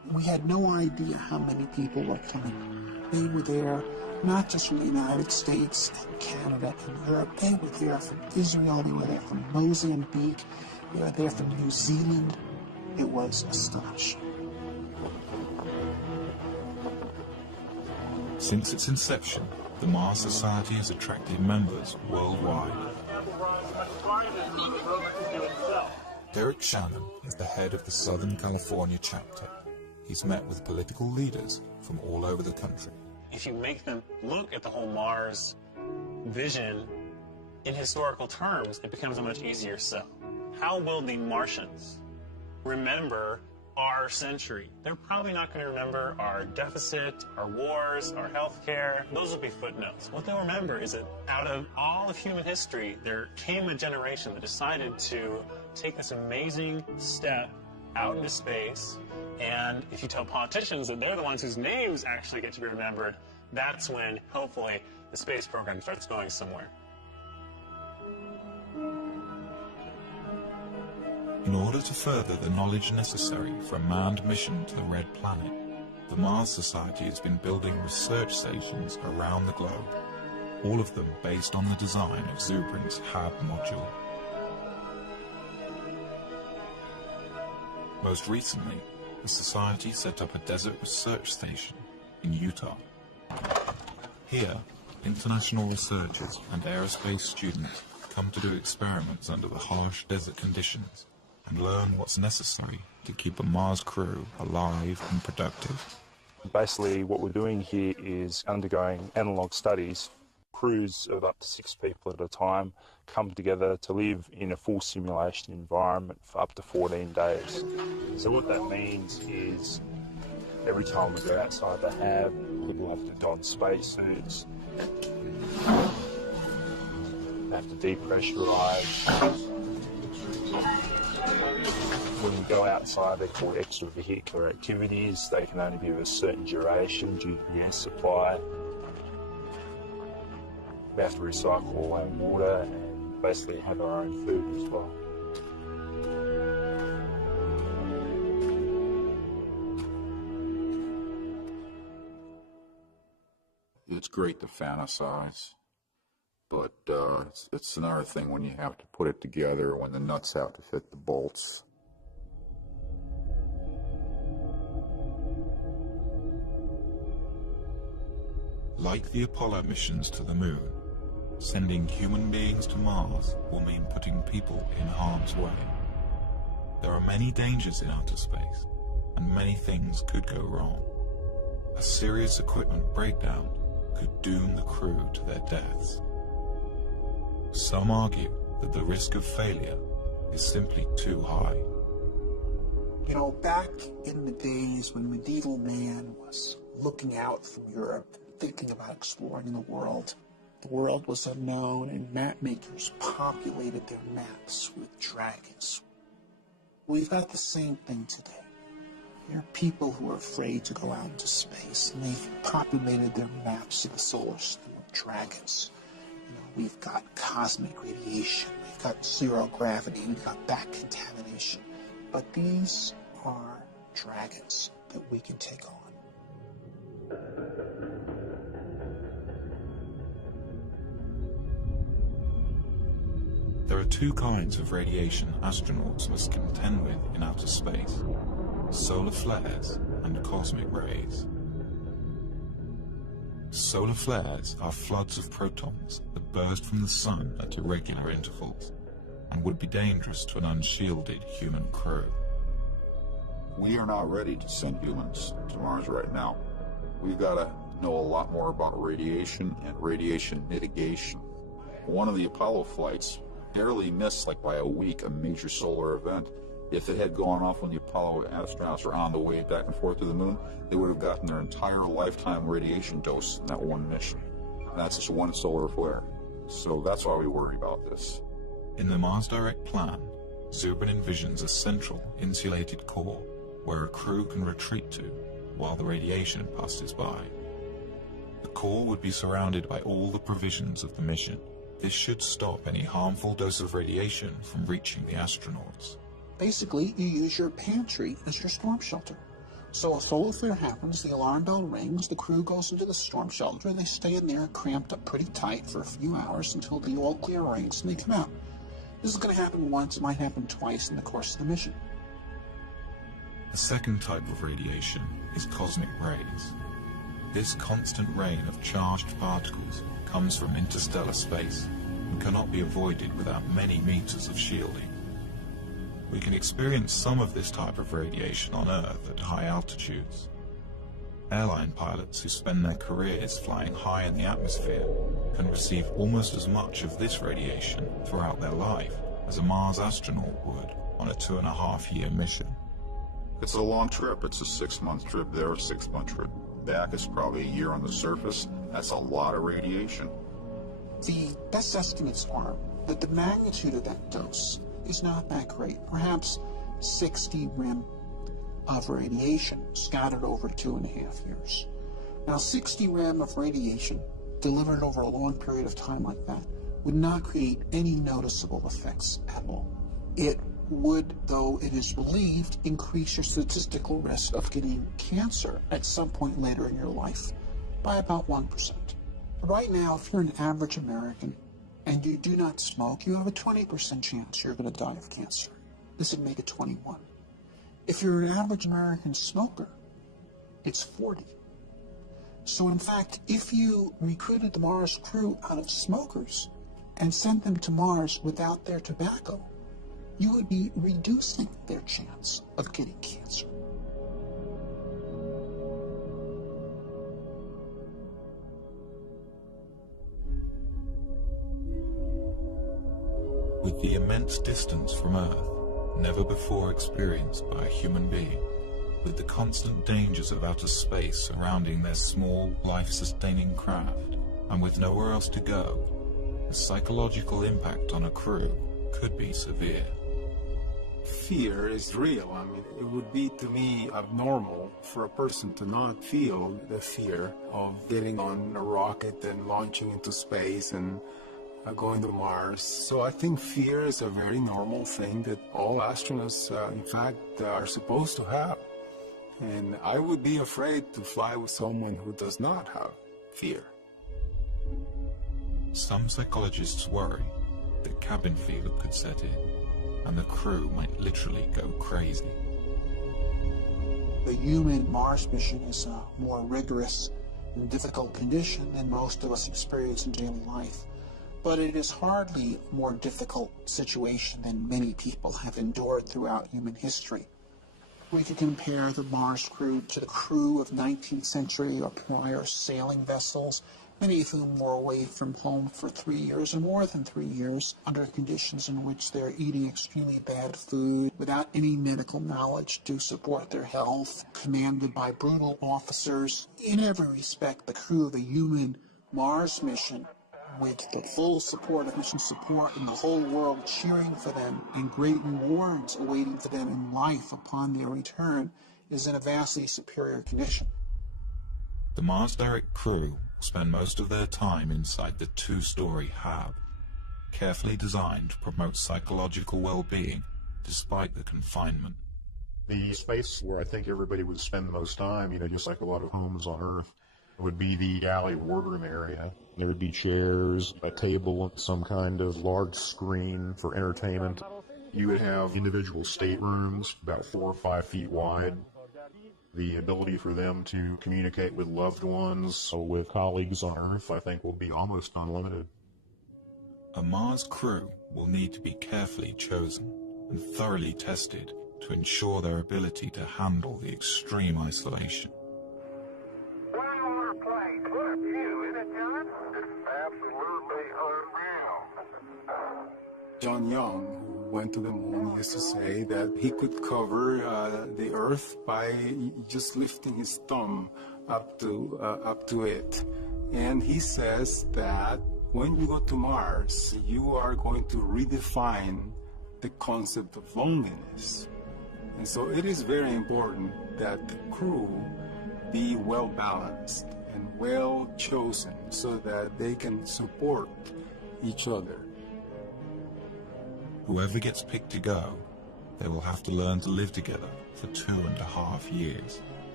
We had no idea how many people were coming. They were there not just from the United States and Canada and Europe. They were there from Israel. They were there from Mozambique. They were there from New Zealand. It was astonishing. Since its inception, the Mars Society has attracted members worldwide. Derek Shannon is the head of the Southern California chapter. He's met with political leaders from all over the country. If you make them look at the whole Mars vision in historical terms, it becomes a much easier sell. How will the Martians remember our century? They're probably not going to remember our deficit, our wars, our healthcare. Those will be footnotes. What they'll remember is that out of all of human history, there came a generation that decided to take this amazing step out into space. And if you tell politicians that they're the ones whose names actually get to be remembered, that's when, hopefully, the space program starts going somewhere. In order to further the knowledge necessary for a manned mission to the Red Planet, the Mars Society has been building research stations around the globe, all of them based on the design of Zubrin's HAB module. Most recently, the Society set up a desert research station in Utah. Here, international researchers and aerospace students come to do experiments under the harsh desert conditions and learn what's necessary to keep a Mars crew alive and productive. Basically, what we're doing here is undergoing analog studies. Crews of up to 6 people at a time come together to live in a full simulation environment for up to 14 days. So what that means is every time we go outside the HAB, people have to don spacesuits, they have to depressurize. When we go outside, they're called extravehicular activities. They can only be of a certain duration due to the air supply. We have to recycle all our water and basically have our own food as well. It's great to fantasize, but it's another thing when you have to put it together, when the nuts have to fit the bolts. Like the Apollo missions to the Moon, sending human beings to Mars will mean putting people in harm's way. There are many dangers in outer space, and many things could go wrong. A serious equipment breakdown could doom the crew to their deaths. Some argue that the risk of failure is simply too high. You know, back in the days when medieval man was looking out from Europe, thinking about exploring the world was unknown, and map makers populated their maps with dragons. We've got the same thing today. There are people who are afraid to go out into space, and they've populated their maps of the solar system with dragons. You know, we've got cosmic radiation, we've got zero gravity, we've got back contamination. But these are dragons that we can take on. There are two kinds of radiation astronauts must contend with in outer space: solar flares and cosmic rays. Solar flares are floods of protons that burst from the sun at irregular intervals and would be dangerous to an unshielded human crew. We are not ready to send humans to Mars right now. We've got to know a lot more about radiation and radiation mitigation. One of the Apollo flights barely missed, like by a week, a major solar event. If it had gone off when the Apollo astronauts were on the way back and forth to the moon, they would have gotten their entire lifetime radiation dose in that one mission. And that's just one solar flare. So that's why we worry about this. In the Mars Direct plan, Zubrin envisions a central insulated core where a crew can retreat to while the radiation passes by. The core would be surrounded by all the provisions of the mission. This should stop any harmful dose of radiation from reaching the astronauts. Basically, you use your pantry as your storm shelter. So a solar flare happens, the alarm bell rings, the crew goes into the storm shelter, and they stay in there cramped up pretty tight for a few hours until the all clear rings and they come out. This is going to happen once, it might happen twice in the course of the mission. The second type of radiation is cosmic rays. This constant rain of charged particles comes from interstellar space and cannot be avoided without many meters of shielding. We can experience some of this type of radiation on Earth at high altitudes. Airline pilots who spend their careers flying high in the atmosphere can receive almost as much of this radiation throughout their life as a Mars astronaut would on a 2.5-year mission. It's a long trip. It's a 6-month trip there, a 6-month trip back. It's probably a year on the surface. That's a lot of radiation. The best estimates are that the magnitude of that dose is not that great, perhaps 60 rem of radiation scattered over 2.5 years. Now, 60 rem of radiation delivered over a long period of time like that would not create any noticeable effects at all. It would, though it is believed, increase your statistical risk of getting cancer at some point later in your life by about 1%. But right now, if you're an average American and you do not smoke, you have a 20% chance you're going to die of cancer. This would make it 21. If you're an average American smoker, it's 40. So in fact, if you recruited the Mars crew out of smokers and sent them to Mars without their tobacco, you would be reducing their chance of getting cancer. With the immense distance from Earth, never before experienced by a human being, with the constant dangers of outer space surrounding their small, life-sustaining craft, and with nowhere else to go, the psychological impact on a crew could be severe. Fear is real. I mean, it would be, to me, abnormal for a person to not feel the fear of getting on a rocket and launching into space and going to Mars. So I think fear is a very normal thing that all astronauts, in fact, are supposed to have. And I would be afraid to fly with someone who does not have fear. Some psychologists worry that cabin fever could set in, and the crew might literally go crazy. The human Mars mission is a more rigorous and difficult condition than most of us experience in daily life. But it is hardly a more difficult situation than many people have endured throughout human history. We could compare the Mars crew to the crew of 19th century or prior sailing vessels, many of whom were away from home for 3 years or more than 3 years under conditions in which they're eating extremely bad food without any medical knowledge to support their health, commanded by brutal officers. In every respect, the crew of a human Mars mission, with the full support of mission support and the whole world cheering for them and great rewards awaiting for them in life upon their return, is in a vastly superior condition. The Mars Derrick crew spend most of their time inside the 2-story hab, carefully designed to promote psychological well-being despite the confinement. The space where I think everybody would spend the most time, just like a lot of homes on Earth, would be the galley wardroom area. There would be chairs, a table, some kind of large screen for entertainment. You would have individual staterooms, about 4 or 5 feet wide. The ability for them to communicate with loved ones or with colleagues on Earth, I think, will be almost unlimited. A Mars crew will need to be carefully chosen and thoroughly tested to ensure their ability to handle the extreme isolation. John Young, who went to the moon, used to say that he could cover the Earth by just lifting his thumb up to it. And he says that when you go to Mars, you are going to redefine the concept of loneliness. And so it is very important that the crew be well balanced and well chosen so that they can support each other. Whoever gets picked to go, they will have to learn to live together for 2.5 years.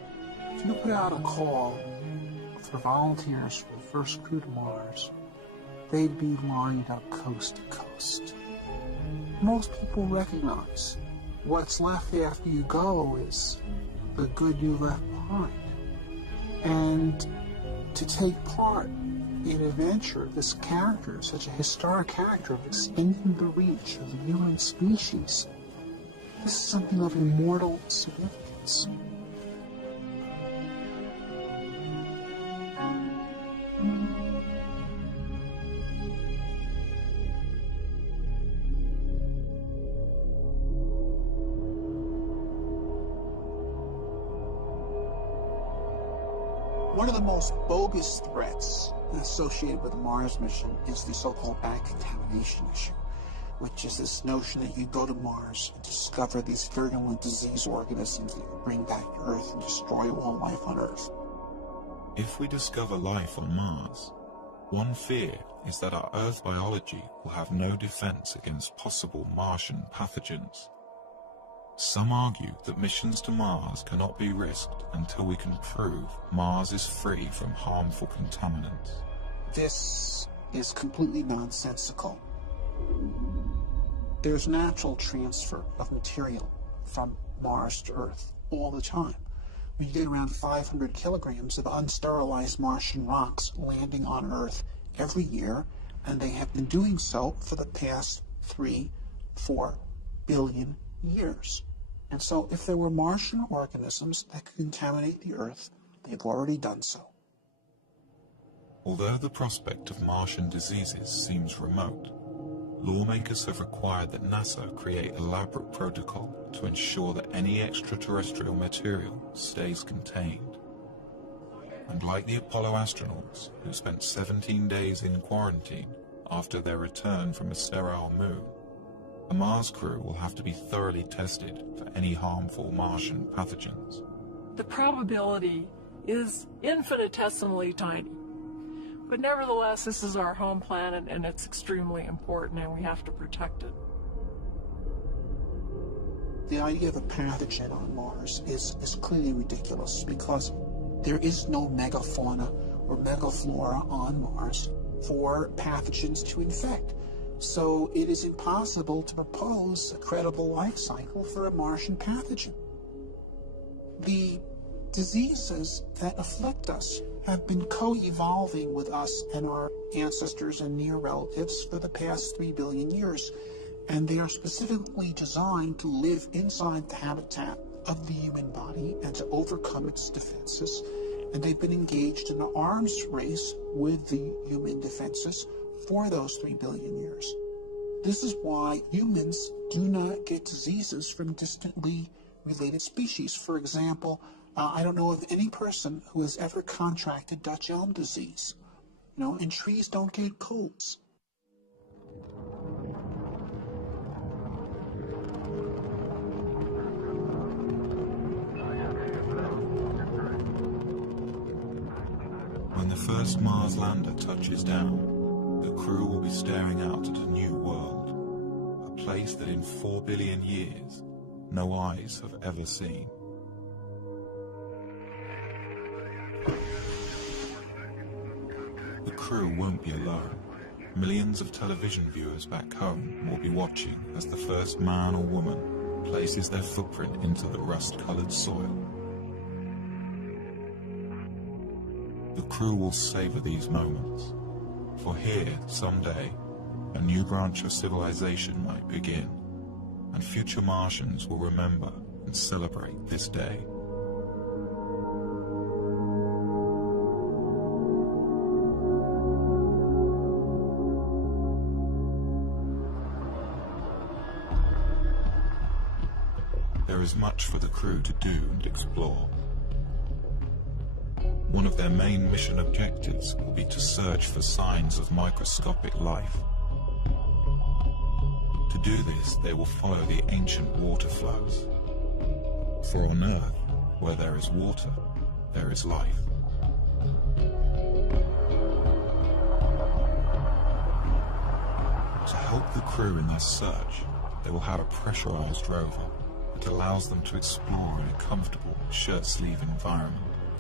If you put out a call for volunteers for the first crew to Mars, they'd be lined up coast to coast. Most people recognize what's left after you go is the good you left behind. And to take part in an adventure of this character, such a historic character of extending the reach of the human species, this is something of immortal significance. One of the most bogus threats associated with the Mars mission is the so-called bad contamination issue, which is this notion that you go to Mars and discover these virulent disease organisms that you bring back to Earth and destroy all life on Earth. If we discover life on Mars, one fear is that our Earth biology will have no defense against possible Martian pathogens. Some argue that missions to Mars cannot be risked until we can prove Mars is free from harmful contaminants. This is completely nonsensical. There's natural transfer of material from Mars to Earth all the time. We get around 500 kilograms of unsterilized Martian rocks landing on Earth every year, and they have been doing so for the past 3-4 billion years. And so if there were Martian organisms that could contaminate the Earth, they've already done so. Although the prospect of Martian diseases seems remote, lawmakers have required that NASA create elaborate protocol to ensure that any extraterrestrial material stays contained. And like the Apollo astronauts, who spent 17 days in quarantine after their return from a sterile moon, the Mars crew will have to be thoroughly tested for any harmful Martian pathogens. The probability is infinitesimally tiny. But nevertheless, this is our home planet, and it's extremely important, and we have to protect it. The idea of a pathogen on Mars is clearly ridiculous, because there is no megafauna or megaflora on Mars for pathogens to infect. So it is impossible to propose a credible life cycle for a Martian pathogen. The diseases that afflict us have been co-evolving with us and our ancestors and near relatives for the past 3 billion years, and they are specifically designed to live inside the habitat of the human body and to overcome its defenses, and they've been engaged in an arms race with the human defenses for those 3 billion years. This is why humans do not get diseases from distantly related species. For example, I don't know of any person who has ever contracted Dutch elm disease. You know, and trees don't get colds. When the first Mars lander touches down, the crew will be staring out at a new world, a place that in 4 billion years, no eyes have ever seen. The crew won't be alone. Millions of television viewers back home will be watching as the first man or woman places their footprint into the rust-colored soil. The crew will savor these moments, for here, someday, a new branch of civilization might begin, and future Martians will remember and celebrate this day. There is much for the crew to do and explore. One of their main mission objectives will be to search for signs of microscopic life. To do this, they will follow the ancient water flows. For on Earth, where there is water, there is life. To help the crew in their search, they will have a pressurized rover that allows them to explore in a comfortable shirt-sleeve environment.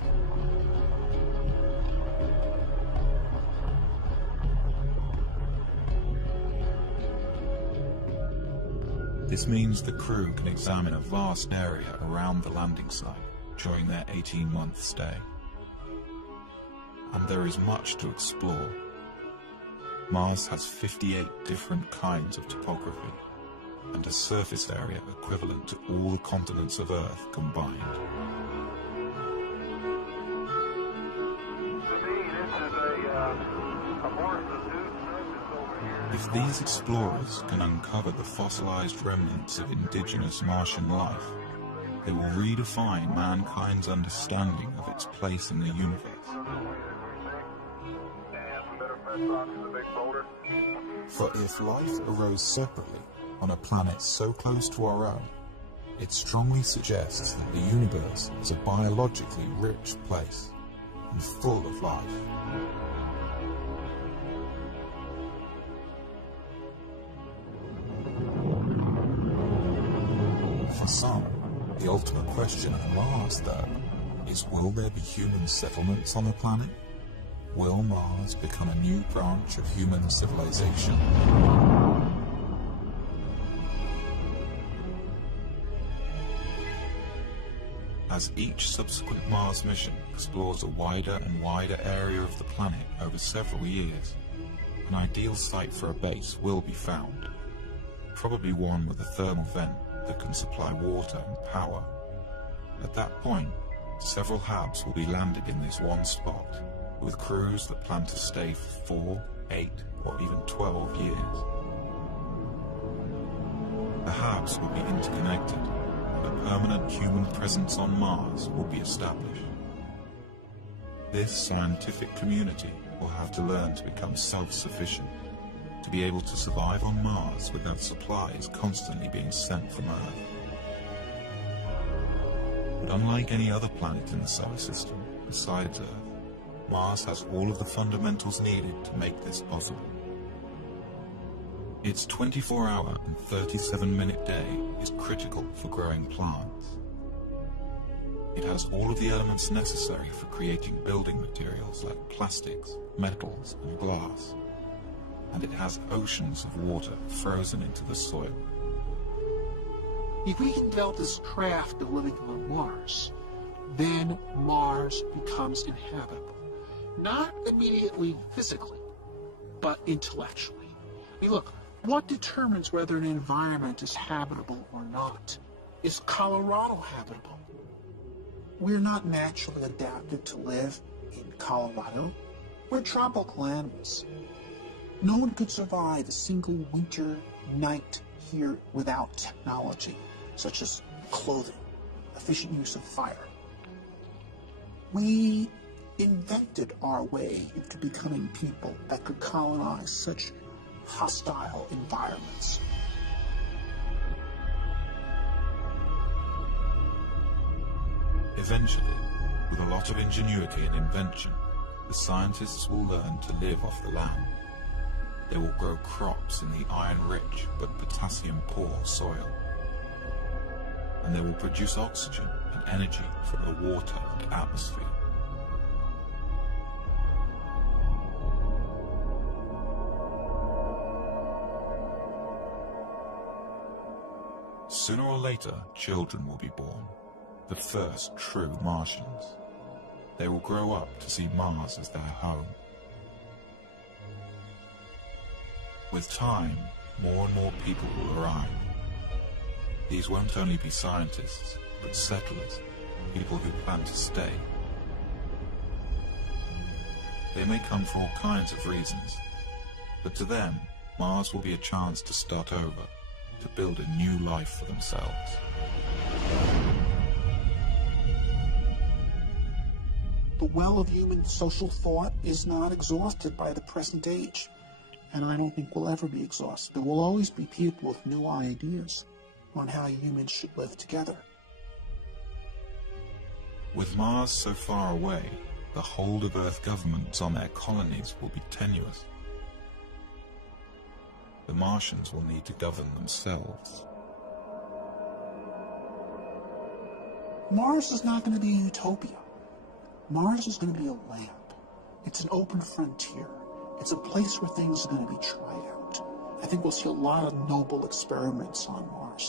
This means the crew can examine a vast area around the landing site during their 18-month stay. And there is much to explore. Mars has 58 different kinds of topography, and a surface area equivalent to all the continents of Earth combined. If these explorers can uncover the fossilized remnants of indigenous Martian life, they will redefine mankind's understanding of its place in the universe. For if life arose separately on a planet so close to our own, it strongly suggests that the universe is a biologically rich place and full of life. For some, the ultimate question on Mars, though, is will there be human settlements on the planet? Will Mars become a new branch of human civilization? As each subsequent Mars mission explores a wider and wider area of the planet over several years, an ideal site for a base will be found, probably one with a thermal vent that can supply water and power. At that point, several HABs will be landed in this one spot, with crews that plan to stay for 4, 8, or even 12 years. The HABs will be interconnected, and a permanent human presence on Mars will be established. This scientific community will have to learn to become self-sufficient, to be able to survive on Mars without supplies constantly being sent from Earth. But unlike any other planet in the solar system, besides Earth, Mars has all of the fundamentals needed to make this possible. Its 24-hour and 37-minute day is critical for growing plants. It has all of the elements necessary for creating building materials like plastics, metals, and glass. And it has oceans of water frozen into the soil. If we can develop this craft of living on Mars, then Mars becomes inhabitable. Not immediately physically, but intellectually. I mean, look, what determines whether an environment is habitable or not? Is Colorado habitable? We're not naturally adapted to live in Colorado. We're tropical animals. No one could survive a single winter night here without technology, such as clothing, efficient use of fire. We invented our way into becoming people that could colonize such hostile environments. Eventually, with a lot of ingenuity and invention, the scientists will learn to live off the land. They will grow crops in the iron-rich but potassium-poor soil. And they will produce oxygen and energy from the water and atmosphere. Sooner or later, children will be born, the first true Martians. They will grow up to see Mars as their home. With time, more and more people will arrive. These won't only be scientists, but settlers, people who plan to stay. They may come for all kinds of reasons, but to them, Mars will be a chance to start over, to build a new life for themselves. The well of human social thought is not exhausted by the present age, and I don't think will ever be exhausted. There will always be people with new ideas on how humans should live together. With Mars so far away, the hold of Earth governments on their colonies will be tenuous. The Martians will need to govern themselves. Mars is not going to be a utopia. Mars is going to be a lamp. It's an open frontier. It's a place where things are going to be tried out. I think we'll see a lot of noble experiments on Mars.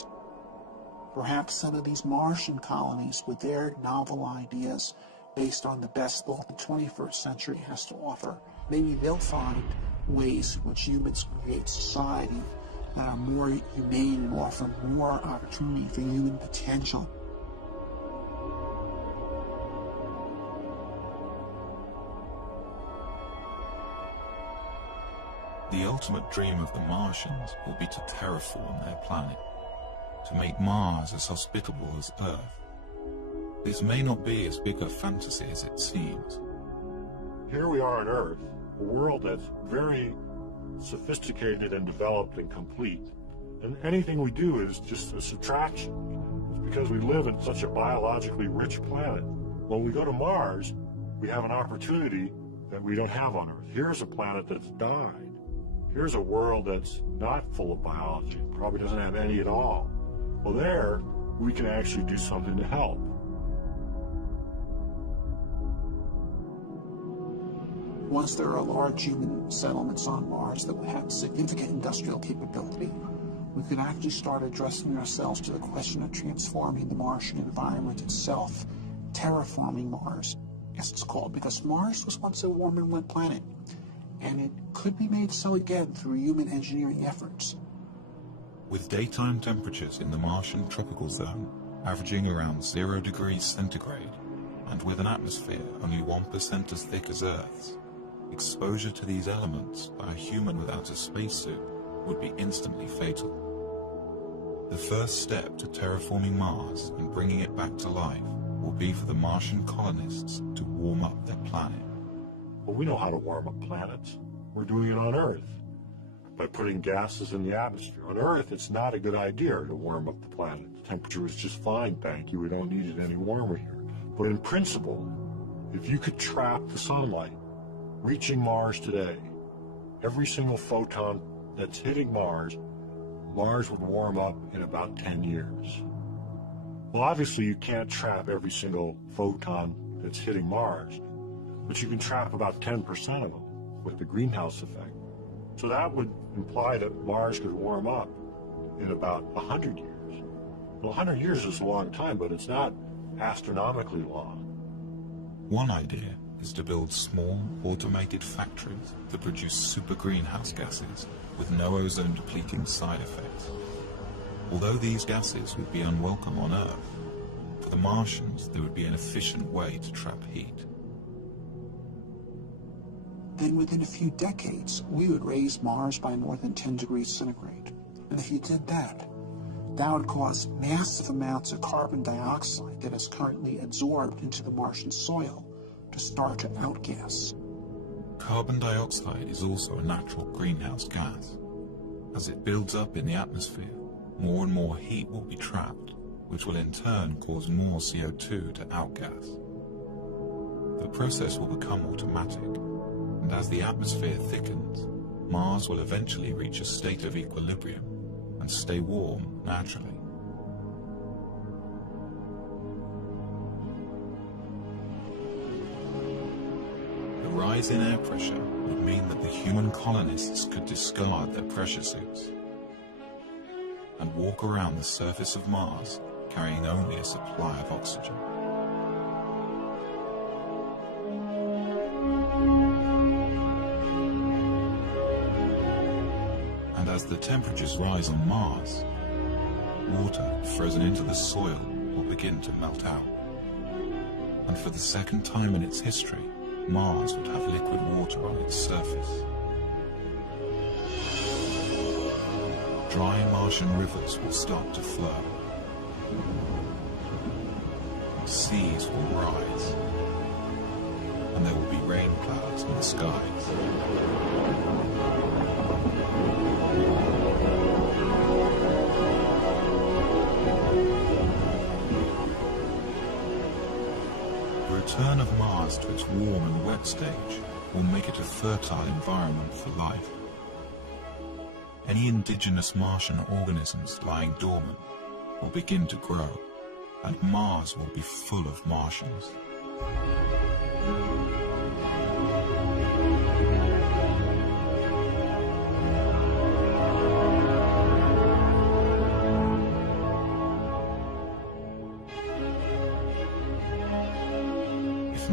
Perhaps some of these Martian colonies, with their novel ideas based on the best that the 21st century has to offer, maybe they'll find ways in which humans create society that are more humane and offer more opportunity for human potential. The ultimate dream of the Martians will be to terraform their planet, to make Mars as hospitable as Earth. This may not be as big a fantasy as it seems. Here we are on Earth, a world that's very sophisticated and developed and complete. And anything we do is just a subtraction. It's because we live in such a biologically rich planet. When we go to Mars, we have an opportunity that we don't have on Earth. Here's a planet that's died. Here's a world that's not full of biology, probably doesn't have any at all. Well, there, we can actually do something to help. Once there are large human settlements on Mars that would have significant industrial capability, we could actually start addressing ourselves to the question of transforming the Martian environment itself, terraforming Mars, as it's called, because Mars was once a warm and wet planet, and it could be made so again through human engineering efforts. With daytime temperatures in the Martian tropical zone averaging around 0 degrees centigrade, and with an atmosphere only 1% as thick as Earth's, exposure to these elements by a human without a spacesuit would be instantly fatal. The first step to terraforming Mars and bringing it back to life will be for the Martian colonists to warm up their planet. Well, we know how to warm up planets. We're doing it on Earth by putting gases in the atmosphere. On Earth, it's not a good idea to warm up the planet. The temperature is just fine, thank you. We don't need it any warmer here. But in principle, if you could trap the sunlight reaching Mars today, every single photon that's hitting Mars, Mars would warm up in about 10 years. Well, obviously you can't trap every single photon that's hitting Mars, but you can trap about 10% of them with the greenhouse effect. So that would imply that Mars could warm up in about 100 years. Well, 100 years is a long time, but it's not astronomically long. One idea is to build small, automated factories that produce super greenhouse gases with no ozone-depleting side effects. Although these gases would be unwelcome on Earth, for the Martians there would be an efficient way to trap heat. Then within a few decades, we would raise Mars by more than 10 degrees centigrade. And if you did that, that would cause massive amounts of carbon dioxide that is currently absorbed into the Martian soil to start to outgas. Carbon dioxide is also a natural greenhouse gas. As it builds up in the atmosphere, more and more heat will be trapped, which will in turn cause more CO2 to outgas. The process will become automatic, and as the atmosphere thickens, Mars will eventually reach a state of equilibrium and stay warm naturally. The rise in air pressure would mean that the human colonists could discard their pressure suits and walk around the surface of Mars carrying only a supply of oxygen. And as the temperatures rise on Mars, water frozen into the soil will begin to melt out. And for the second time in its history, Mars would have liquid water on its surface. Dry Martian rivers will start to flow. Seas will rise. And there will be rain clouds in the skies. The return of Mars to its warm and wet stage will make it a fertile environment for life. Any indigenous Martian organisms lying dormant will begin to grow, and Mars will be full of Martians.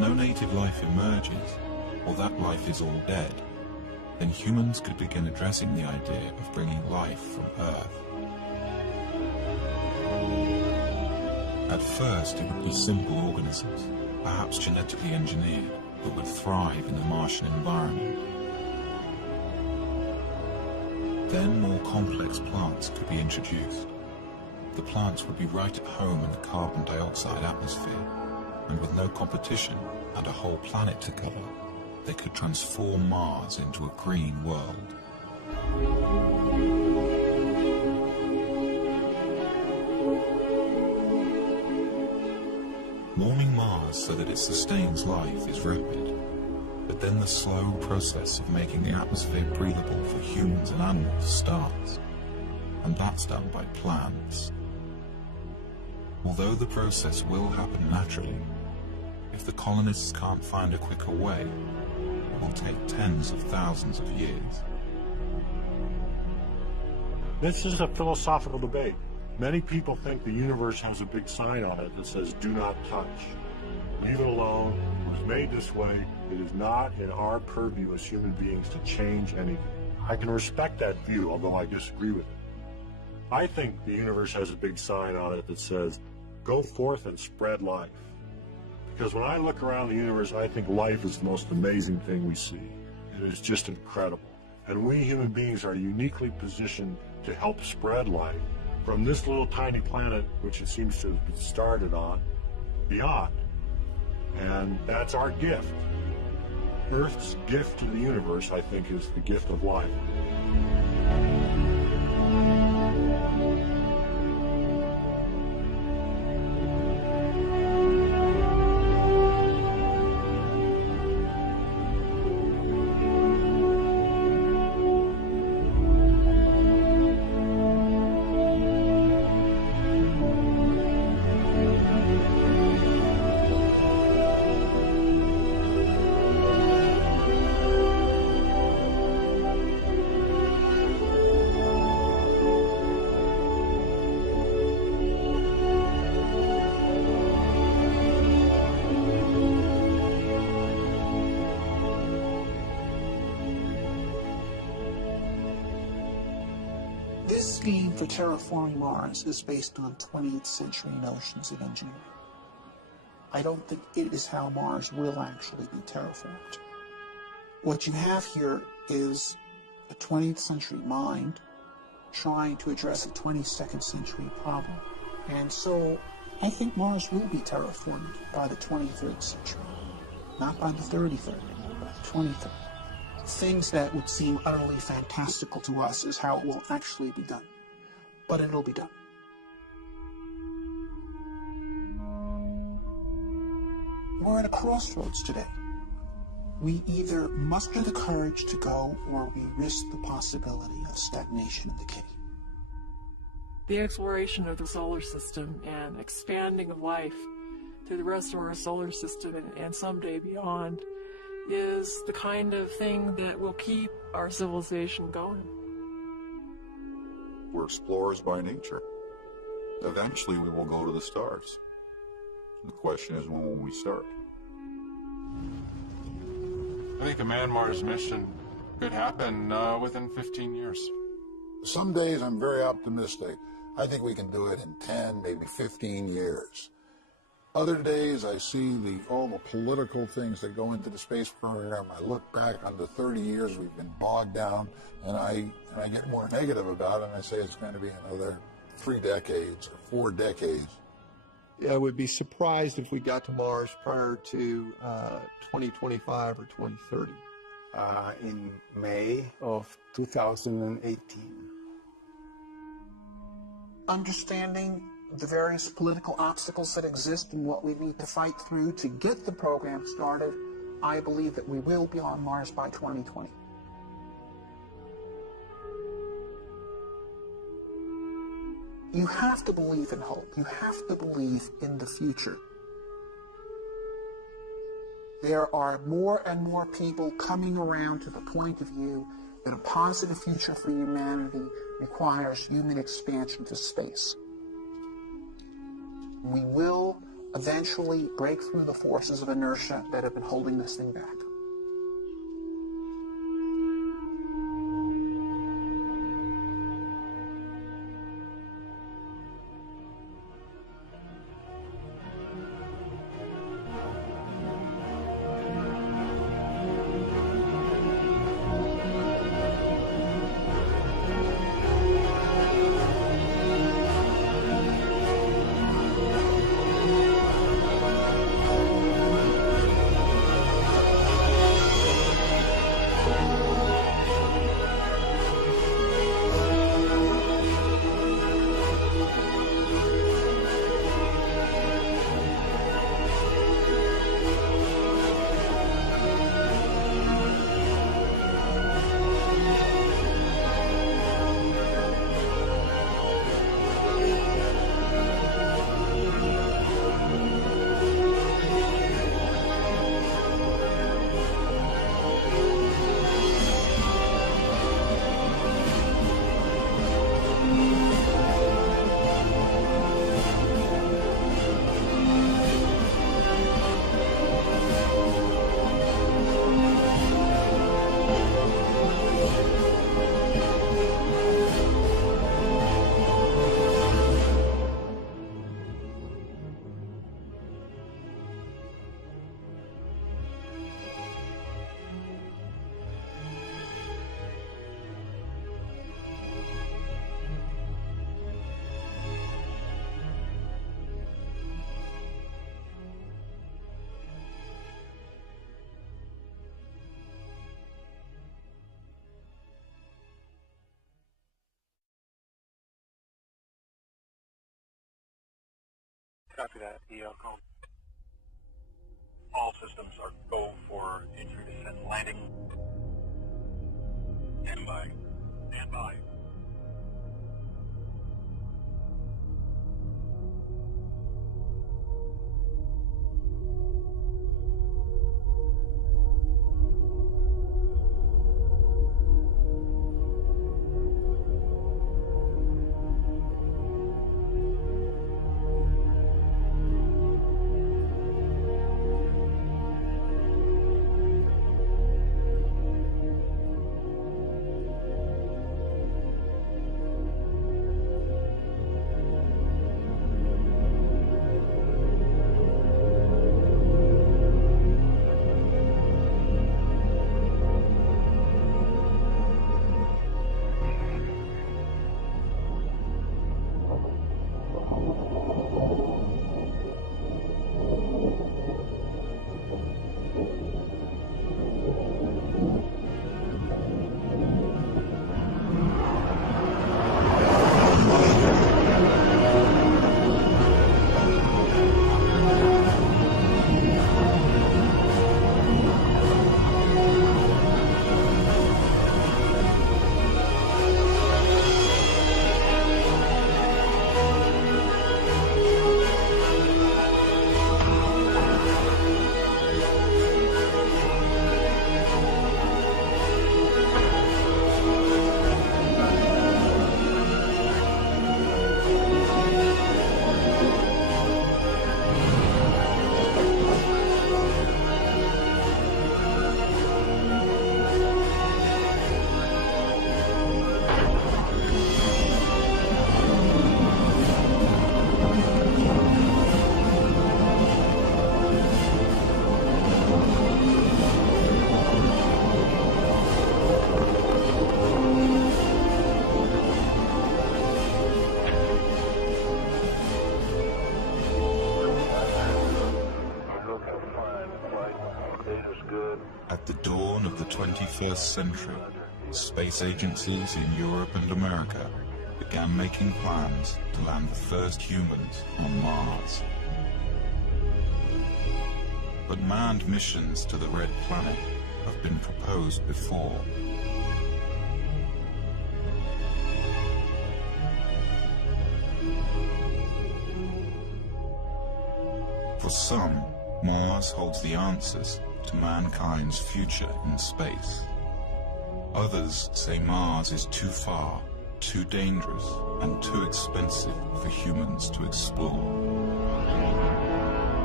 no native life emerges, or that life is all dead, then humans could begin addressing the idea of bringing life from Earth. At first, it would be simple organisms, perhaps genetically engineered, that would thrive in the Martian environment. Then more complex plants could be introduced. The plants would be right at home in the carbon dioxide atmosphere, and with no competition and a whole planet to cover, they could transform Mars into a green world. Warming Mars so that it sustains life is rapid, but then the slow process of making the atmosphere breathable for humans and animals starts, and that's done by plants. Although the process will happen naturally, if the colonists can't find a quicker way, it will take tens of thousands of years. This is a philosophical debate. Many people think the universe has a big sign on it that says, "Do not touch. Leave it alone. It was made this way. It is not in our purview as human beings to change anything." I can respect that view, although I disagree with it. I think the universe has a big sign on it that says, "Go forth and spread life." Because when I look around the universe, I think life is the most amazing thing we see. It is just incredible. And we human beings are uniquely positioned to help spread life from this little tiny planet, which it seems to have been started on, beyond. And that's our gift. Earth's gift to the universe, I think, is the gift of life. This scheme for terraforming Mars is based on 20th century notions of engineering. I don't think it is how Mars will actually be terraformed. What you have here is a 20th century mind trying to address a 22nd century problem. And so I think Mars will be terraformed by the 23rd century. Not by the 33rd, but by the 23rd. Things that would seem utterly fantastical to us is how it will actually be done. But it'll be done. We're at a crossroads today. We either muster the courage to go, or we risk the possibility of stagnation and decay. The exploration of the solar system and expanding of life to the rest of our solar system and someday beyond is the kind of thing that will keep our civilization going. We're explorers by nature. Eventually we will go to the stars. The question is, when will we start? I think a man-Mars mission could happen within 15 years. Some days I'm very optimistic. I think we can do it in 10, maybe 15 years. Other days I see all the political things that go into the space program. I look back on the 30 years we've been bogged down, and I get more negative about it, and I say it's going to be another 3 decades or 4 decades. I would be surprised if we got to Mars prior to 2025 or 2030. In May of 2018. Understanding the various political obstacles that exist and what we need to fight through to get the program started, I believe that we will be on Mars by 2020. You have to believe in hope. You have to believe in the future. There are more and more people coming around to the point of view that a positive future for humanity requires human expansion to space. We will eventually break through the forces of inertia that have been holding this thing back. Copy that, ELCO. All systems are go for entry, descent, landing. Stand by. Stand by. At the dawn of the 21st century, space agencies in Europe and America began making plans to land the first humans on Mars. But manned missions to the Red Planet have been proposed before. For some, Mars holds the answers to mankind's future in space. Others say Mars is too far, too dangerous, and too expensive for humans to explore.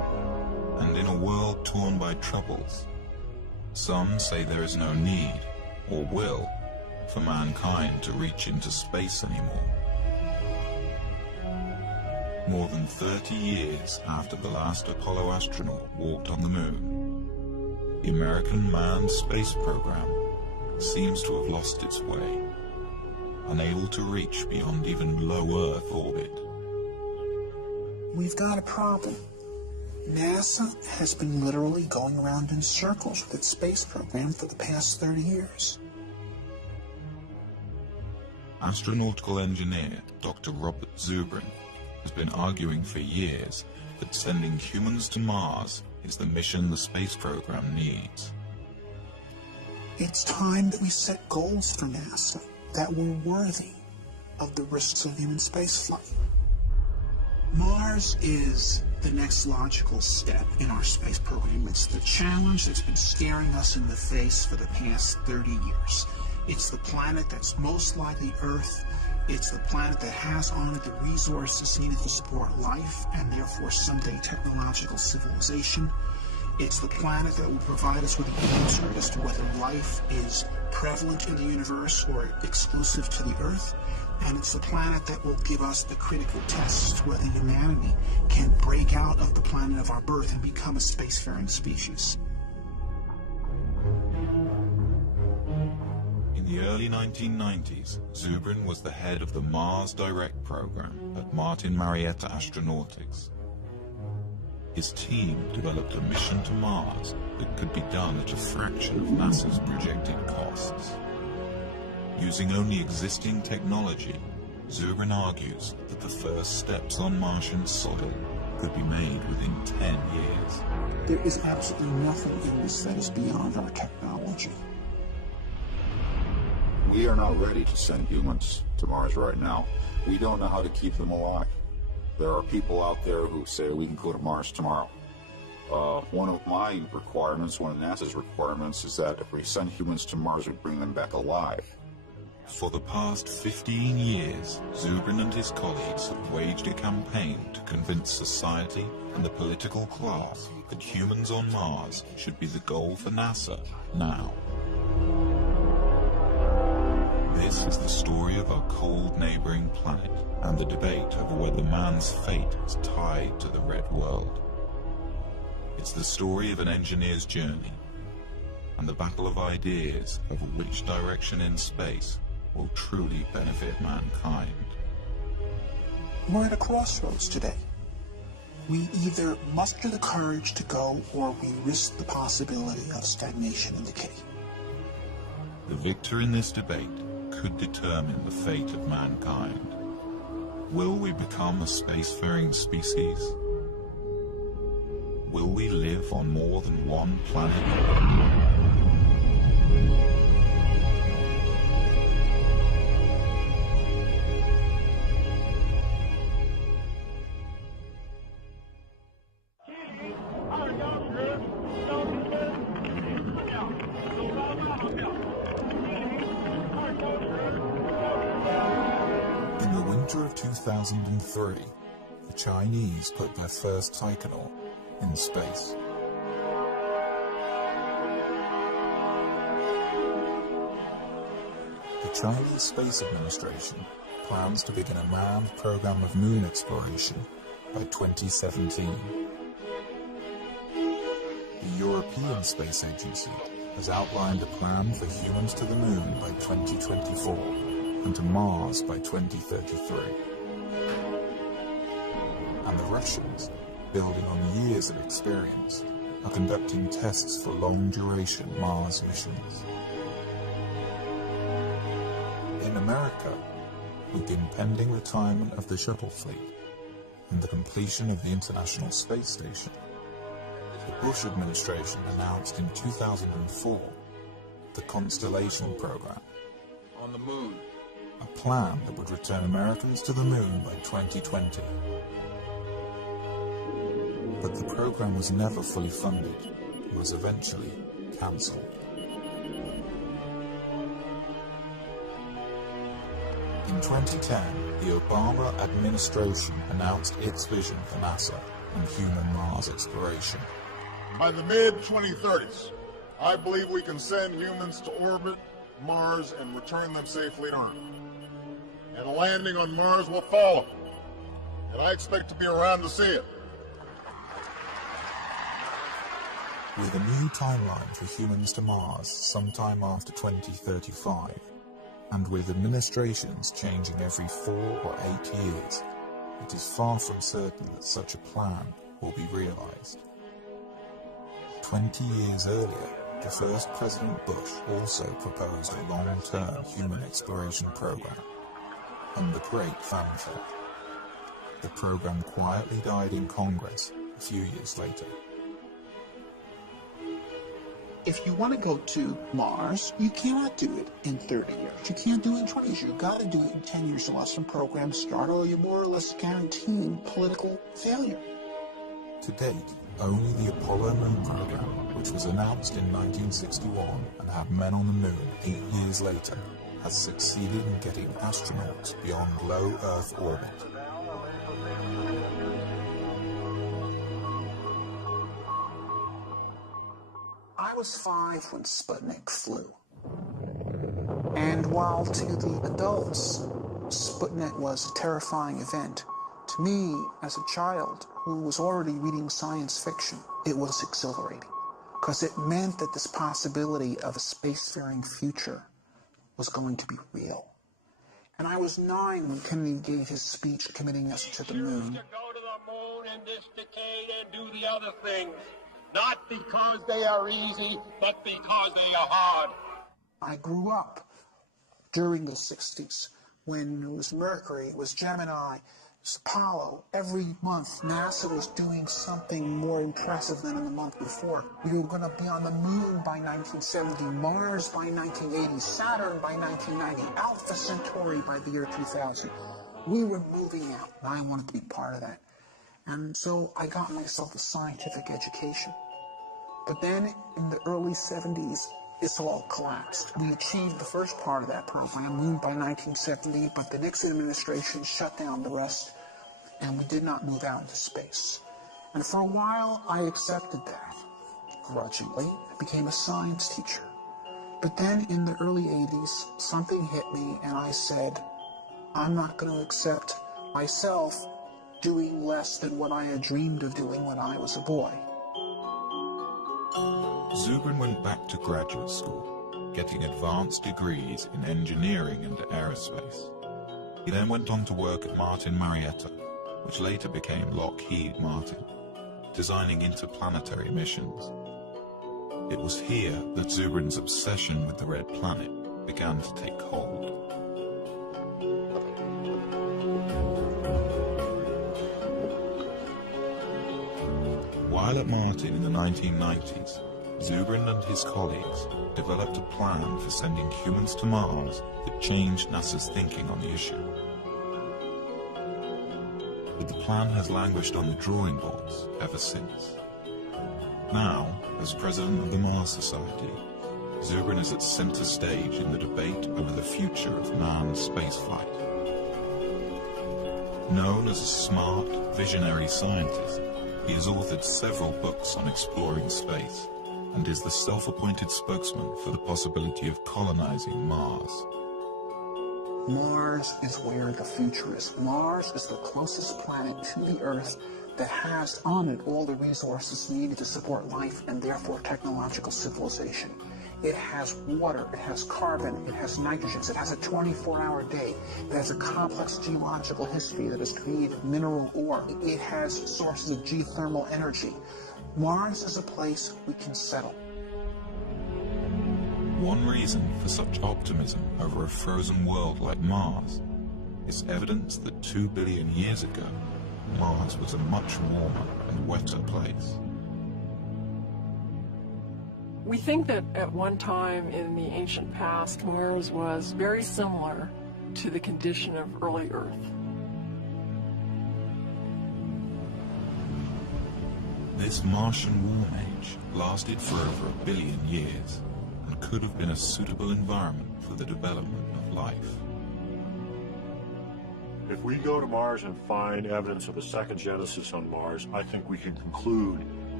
identified troubles. Some say there is no need, or will, for mankind to reach into space anymore. More than 30 years after the last Apollo astronaut walked on the moon, the American manned space program seems to have lost its way, unable to reach beyond even low Earth orbit. We've got a problem. NASA has been literally going around in circles with its space program for the past 30 years. Astronautical engineer Dr. Robert Zubrin has been arguing for years that sending humans to Mars is the mission the space program needs. It's time that we set goals for NASA that were worthy of the risks of human spaceflight. Mars is the next logical step in our space program. It's the challenge that's been staring us in the face for the past 30 years. It's the planet that's most like the Earth. It's the planet that has on it the resources needed to support life and therefore someday technological civilization. It's the planet that will provide us with an answer as to whether life is prevalent in the universe or exclusive to the Earth. And it's the planet that will give us the critical tests whether humanity can break out of the planet of our birth and become a spacefaring species. In the early 1990s, Zubrin was the head of the Mars Direct program at Martin Marietta Astronautics. His team developed a mission to Mars that could be done at a fraction of NASA's projected costs. Using only existing technology, Zubrin argues that the first steps on Martian soil could be made within 10 years. There is absolutely nothing in this that is beyond our technology. We are not ready to send humans to Mars right now. We don't know how to keep them alive. There are people out there who say we can go to Mars tomorrow. One of my requirements, one of NASA's requirements, is that if we send humans to Mars, we bring them back alive. For the past 15 years, Zubrin and his colleagues have waged a campaign to convince society and the political class that humans on Mars should be the goal for NASA now. This is the story of our cold neighboring planet and the debate over whether man's fate is tied to the red world. It's the story of an engineer's journey and the battle of ideas over which direction in space will truly benefit mankind. We're at a crossroads today. We either muster the courage to go or we risk the possibility of stagnation and decay. The victor in this debate could determine the fate of mankind. Will we become a spacefaring species? Will we live on more than one planet? In the winter of 2003, the Chinese put their first taikonaut in space. The Chinese Space Administration plans to begin a manned program of moon exploration by 2017. The European Space Agency has outlined a plan for humans to the moon by 2024 and to Mars by 2033. And the Russians, building on years of experience, are conducting tests for long-duration Mars missions. In America, with the impending retirement of the shuttle fleet and the completion of the International Space Station, the Bush administration announced in 2004 the Constellation Program. On the moon. A plan that would return Americans to the moon by 2020. But the program was never fully funded and was eventually cancelled. In 2010, the Obama administration announced its vision for NASA and human Mars exploration. By the mid-2030s, I believe we can send humans to orbit Mars and return them safely to Earth. And a landing on Mars will follow. And I expect to be around to see it. With a new timeline for humans to Mars sometime after 2035, and with administrations changing every 4 or 8 years, it is far from certain that such a plan will be realized. 20 years earlier, the first President Bush also proposed a long-term human exploration program, under great fanfare. The program quietly died in Congress a few years later. If you want to go to Mars, you cannot do it in 30 years. You can't do it in 20 years. You've got to do it in 10 years or less when programs start, or you're more or less guaranteeing political failure. To date, only the Apollo Moon program, which was announced in 1961 and had men on the moon 8 years later, has succeeded in getting astronauts beyond low Earth orbit. I was 5 when Sputnik flew. And while to the adults, Sputnik was a terrifying event, to me, as a child who was already reading science fiction, it was exhilarating. Because it meant that this possibility of a spacefaring future was going to be real. And I was 9 when Kennedy gave his speech committing us to the moon. To go to the moon in this decade and do the other things. Not because they are easy, but because they are hard. I grew up during the 60s when it was Mercury, it was Gemini, it was Apollo. Every month, NASA was doing something more impressive than in the month before. We were going to be on the moon by 1970, Mars by 1980, Saturn by 1990, Alpha Centauri by the year 2000. We were moving out, and I wanted to be part of that. And so I got myself a scientific education. But then in the early 70s, this all collapsed. We achieved the first part of that program, Moon by 1970, but the Nixon administration shut down the rest, and we did not move out into space. And for a while, I accepted that. Grudgingly, I became a science teacher. But then in the early 80s, something hit me, and I said, I'm not going to accept myself doing less than what I had dreamed of doing when I was a boy. Zubrin went back to graduate school, getting advanced degrees in engineering and aerospace. He then went on to work at Martin Marietta, which later became Lockheed Martin, designing interplanetary missions. It was here that Zubrin's obsession with the Red Planet began to take hold. While at Martin in the 1990s, Zubrin and his colleagues developed a plan for sending humans to Mars that changed NASA's thinking on the issue. But the plan has languished on the drawing boards ever since. Now, as president of the Mars Society, Zubrin is at center stage in the debate over the future of manned spaceflight. Known as a smart, visionary scientist, he has authored several books on exploring space and is the self-appointed spokesman for the possibility of colonizing Mars. Mars is where the future is. Mars is the closest planet to the Earth that has on it all the resources needed to support life and therefore technological civilization. It has water, it has carbon, it has nitrogen, it has a 24-hour day, it has a complex geological history that has created mineral ore, it has sources of geothermal energy. Mars is a place we can settle. One reason for such optimism over a frozen world like Mars is evidence that 2 billion years ago, Mars was a much warmer and wetter place. We think that at one time in the ancient past, Mars was very similar to the condition of early Earth. This Martian warm age lasted for over 1 billion years and could have been a suitable environment for the development of life. If we go to Mars and find evidence of a second Genesis on Mars, I think we can conclude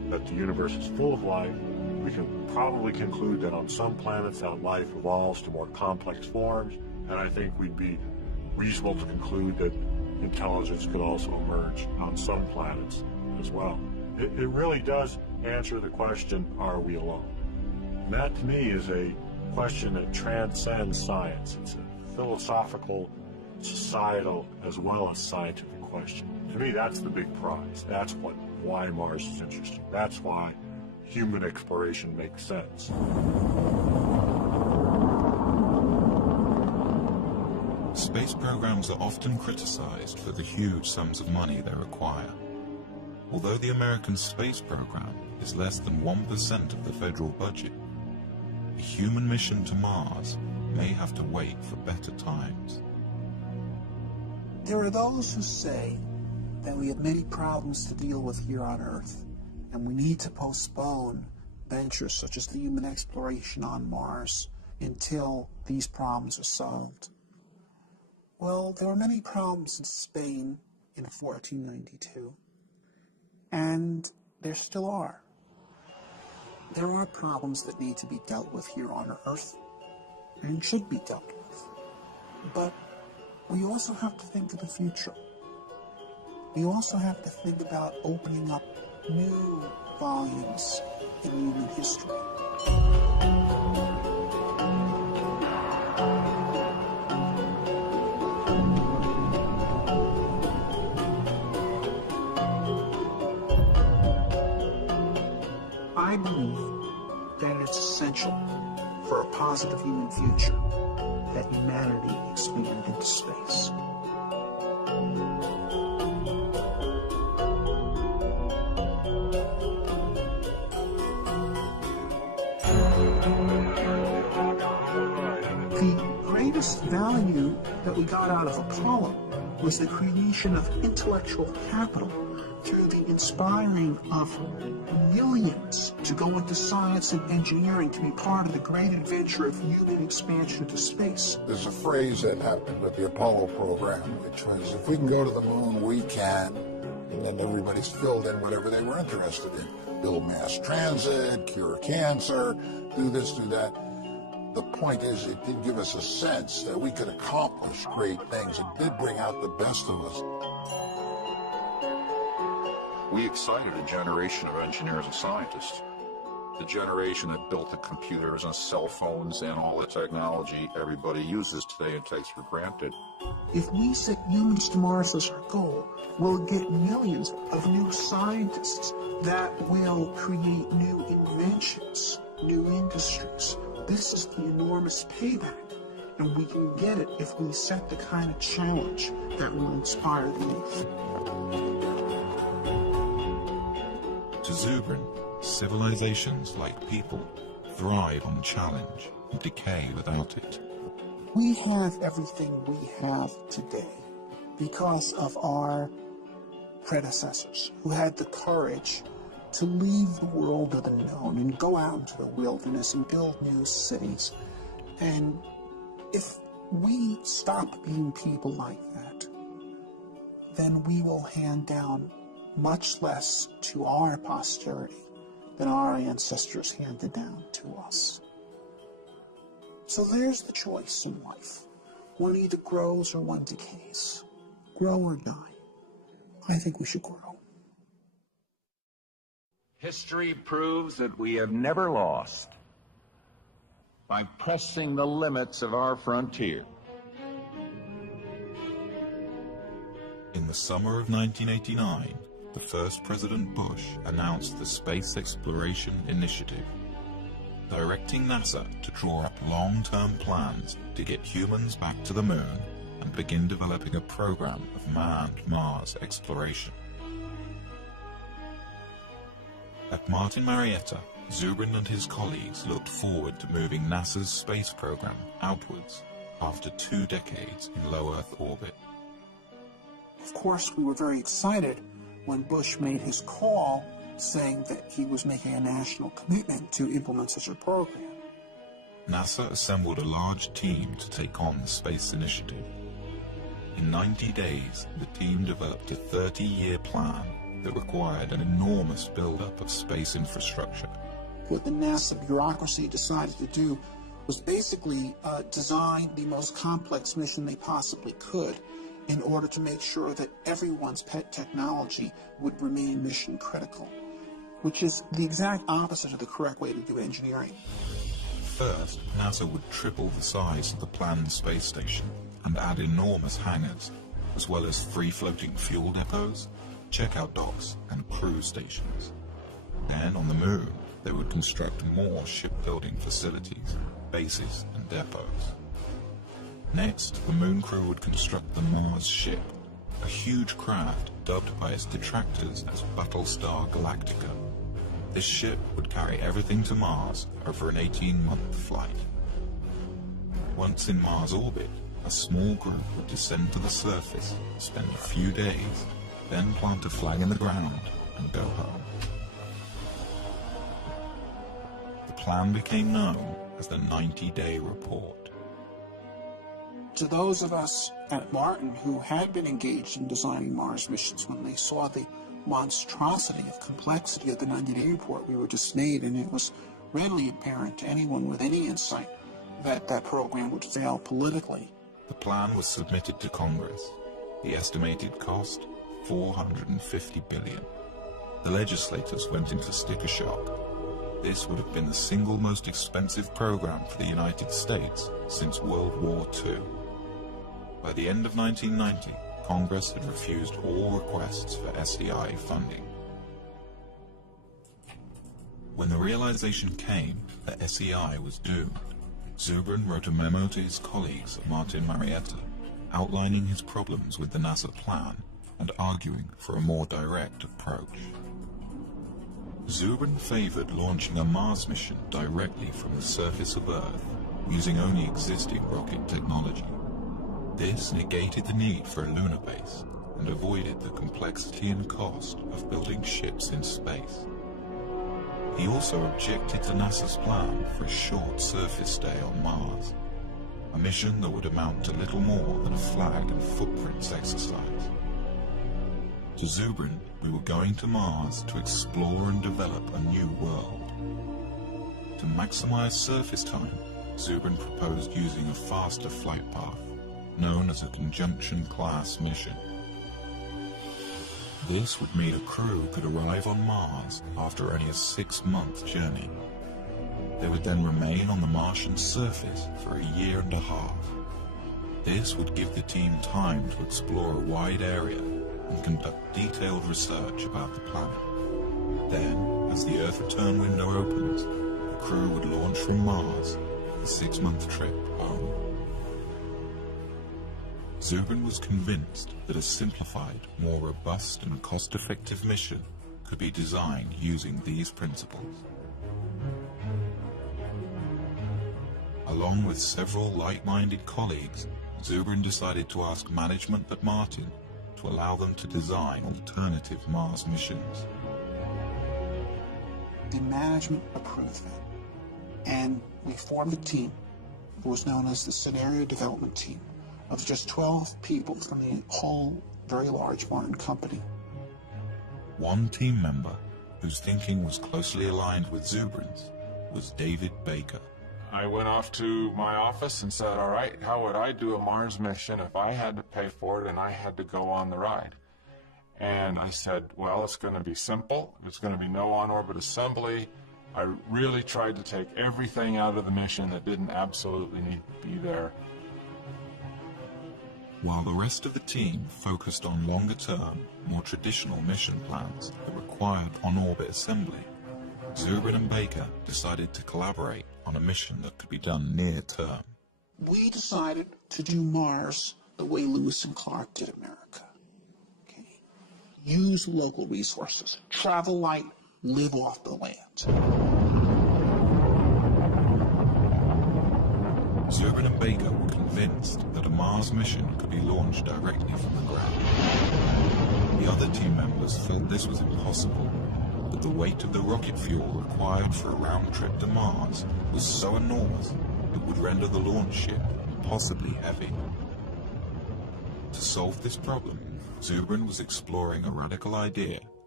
that the universe is full of life. We can probably conclude that on some planets that life evolves to more complex forms, and I think we'd be reasonable to conclude that intelligence could also emerge on some planets as well. It really does answer the question, are we alone? And that to me is a question that transcends science. It's a philosophical, societal, as well as scientific question. To me, that's the big prize. That's why Mars is interesting. That's why human exploration makes sense. Space programs are often criticized for the huge sums of money they require. Although the American space program is less than 1% of the federal budget, a human mission to Mars may have to wait for better times. There are those who say that we have many problems to deal with here on Earth, and we need to postpone ventures such as the human exploration on Mars until these problems are solved. Well, there were many problems in Spain in 1492, and there still are. There are problems that need to be dealt with here on Earth, and should be dealt with. But we also have to think of the future. We also have to think about opening up new volumes in human history. I believe that it's essential for a positive human future that humanity expand into space. The greatest value that we got out of Apollo was the creation of intellectual capital through the inspiring of millions to go into science and engineering to be part of the great adventure of human expansion to space. There's a phrase that happened with the Apollo program, which was, if we can go to the moon, we can. And then everybody's filled in whatever they were interested in. Build mass transit, cure cancer, do this, do that. The point is, it did give us a sense that we could accomplish great things. It did bring out the best of us. We excited a generation of engineers and scientists. The generation that built the computers and cell phones and all the technology everybody uses today and takes for granted. If we set humans to Mars as our goal, we'll get millions of new scientists that will create new inventions, new industries. This is the enormous payback, and we can get it if we set the kind of challenge that will inspire the youth. To Zubrin, civilizations, like people, thrive on challenge and decay without it. We have everything we have today because of our predecessors who had the courage to leave the world of the known and go out into the wilderness and build new cities. And if we stop being people like that, then we will hand down much less to our posterity than our ancestors handed down to us. So there's the choice in life. One either grows or one decays. Grow or die. I think we should grow. History proves that we have never lost by pressing the limits of our frontier. In the summer of 1989, the first President Bush announced the Space Exploration Initiative, directing NASA to draw up long-term plans to get humans back to the moon and begin developing a program of manned Mars exploration. At Martin Marietta, Zubrin and his colleagues looked forward to moving NASA's space program outwards after 2 decades in low Earth orbit. Of course, we were very excited when Bush made his call saying that he was making a national commitment to implement such a program. NASA assembled a large team to take on the space initiative. In 90 days, the team developed a 30-year plan that required an enormous buildup of space infrastructure. What the NASA bureaucracy decided to do was basically design the most complex mission they possibly could in order to make sure that everyone's pet technology would remain mission critical, which is the exact opposite of the correct way to do engineering. First, NASA would triple the size of the planned space station and add enormous hangars, as well as free-floating fuel depots, checkout docks, and crew stations. Then, on the Moon, they would construct more shipbuilding facilities, bases, and depots. Next, the Moon crew would construct the Mars ship, a huge craft dubbed by its detractors as Battlestar Galactica. This ship would carry everything to Mars over an 18-month flight. Once in Mars orbit, a small group would descend to the surface, spend a few days, then plant a flag in the ground and go home. The plan became known as the 90-day report. To those of us at Martin who had been engaged in designing Mars missions, when they saw the monstrosity of complexity of the 90-day report, we were dismayed, and it was readily apparent to anyone with any insight that that program would fail politically. The plan was submitted to Congress. The estimated cost, $450 billion. The legislators went into sticker shock. This would have been the single most expensive program for the United States since World War II. By the end of 1990, Congress had refused all requests for SDI funding. When the realization came that SEI was doomed, Zubrin wrote a memo to his colleagues at Martin Marietta, outlining his problems with the NASA plan and arguing for a more direct approach. Zubrin favored launching a Mars mission directly from the surface of Earth, using only existing rocket technology. This negated the need for a lunar base and avoided the complexity and cost of building ships in space. He also objected to NASA's plan for a short surface stay on Mars, a mission that would amount to little more than a flag and footprints exercise. To Zubrin, we were going to Mars to explore and develop a new world. To maximize surface time, Zubrin proposed using a faster flight path, known as a conjunction-class mission. This would mean a crew could arrive on Mars after only a 6-month journey. They would then remain on the Martian surface for a year and a half. This would give the team time to explore a wide area and conduct detailed research about the planet. Then, as the Earth return window opens, the crew would launch from Mars for the 6-month trip home. Zubrin was convinced that a simplified, more robust and cost-effective mission could be designed using these principles. Along with several like-minded colleagues, Zubrin decided to ask management at Martin to allow them to design alternative Mars missions. The management approved that, and we formed a team that was known as the Scenario Development Team, of just 12 people from the whole very large Martin company. One team member, whose thinking was closely aligned with Zubrin's, was David Baker. I went off to my office and said, all right, how would I do a Mars mission if I had to pay for it and I had to go on the ride? And I said, well, it's going to be simple. It's going to be no on-orbit assembly. I really tried to take everything out of the mission that didn't absolutely need to be there. While the rest of the team focused on longer-term, more traditional mission plans that required on-orbit assembly, Zubrin and Baker decided to collaborate on a mission that could be done near-term. We decided to do Mars the way Lewis and Clark did America. Okay? Use local resources, travel light, live off the land. Zubrin and Baker were convinced that a Mars mission could be launched directly from the ground. The other team members felt this was impossible, that the weight of the rocket fuel required for a round trip to Mars was so enormous it would render the launch ship impossibly heavy. To solve this problem, Zubrin was exploring a radical idea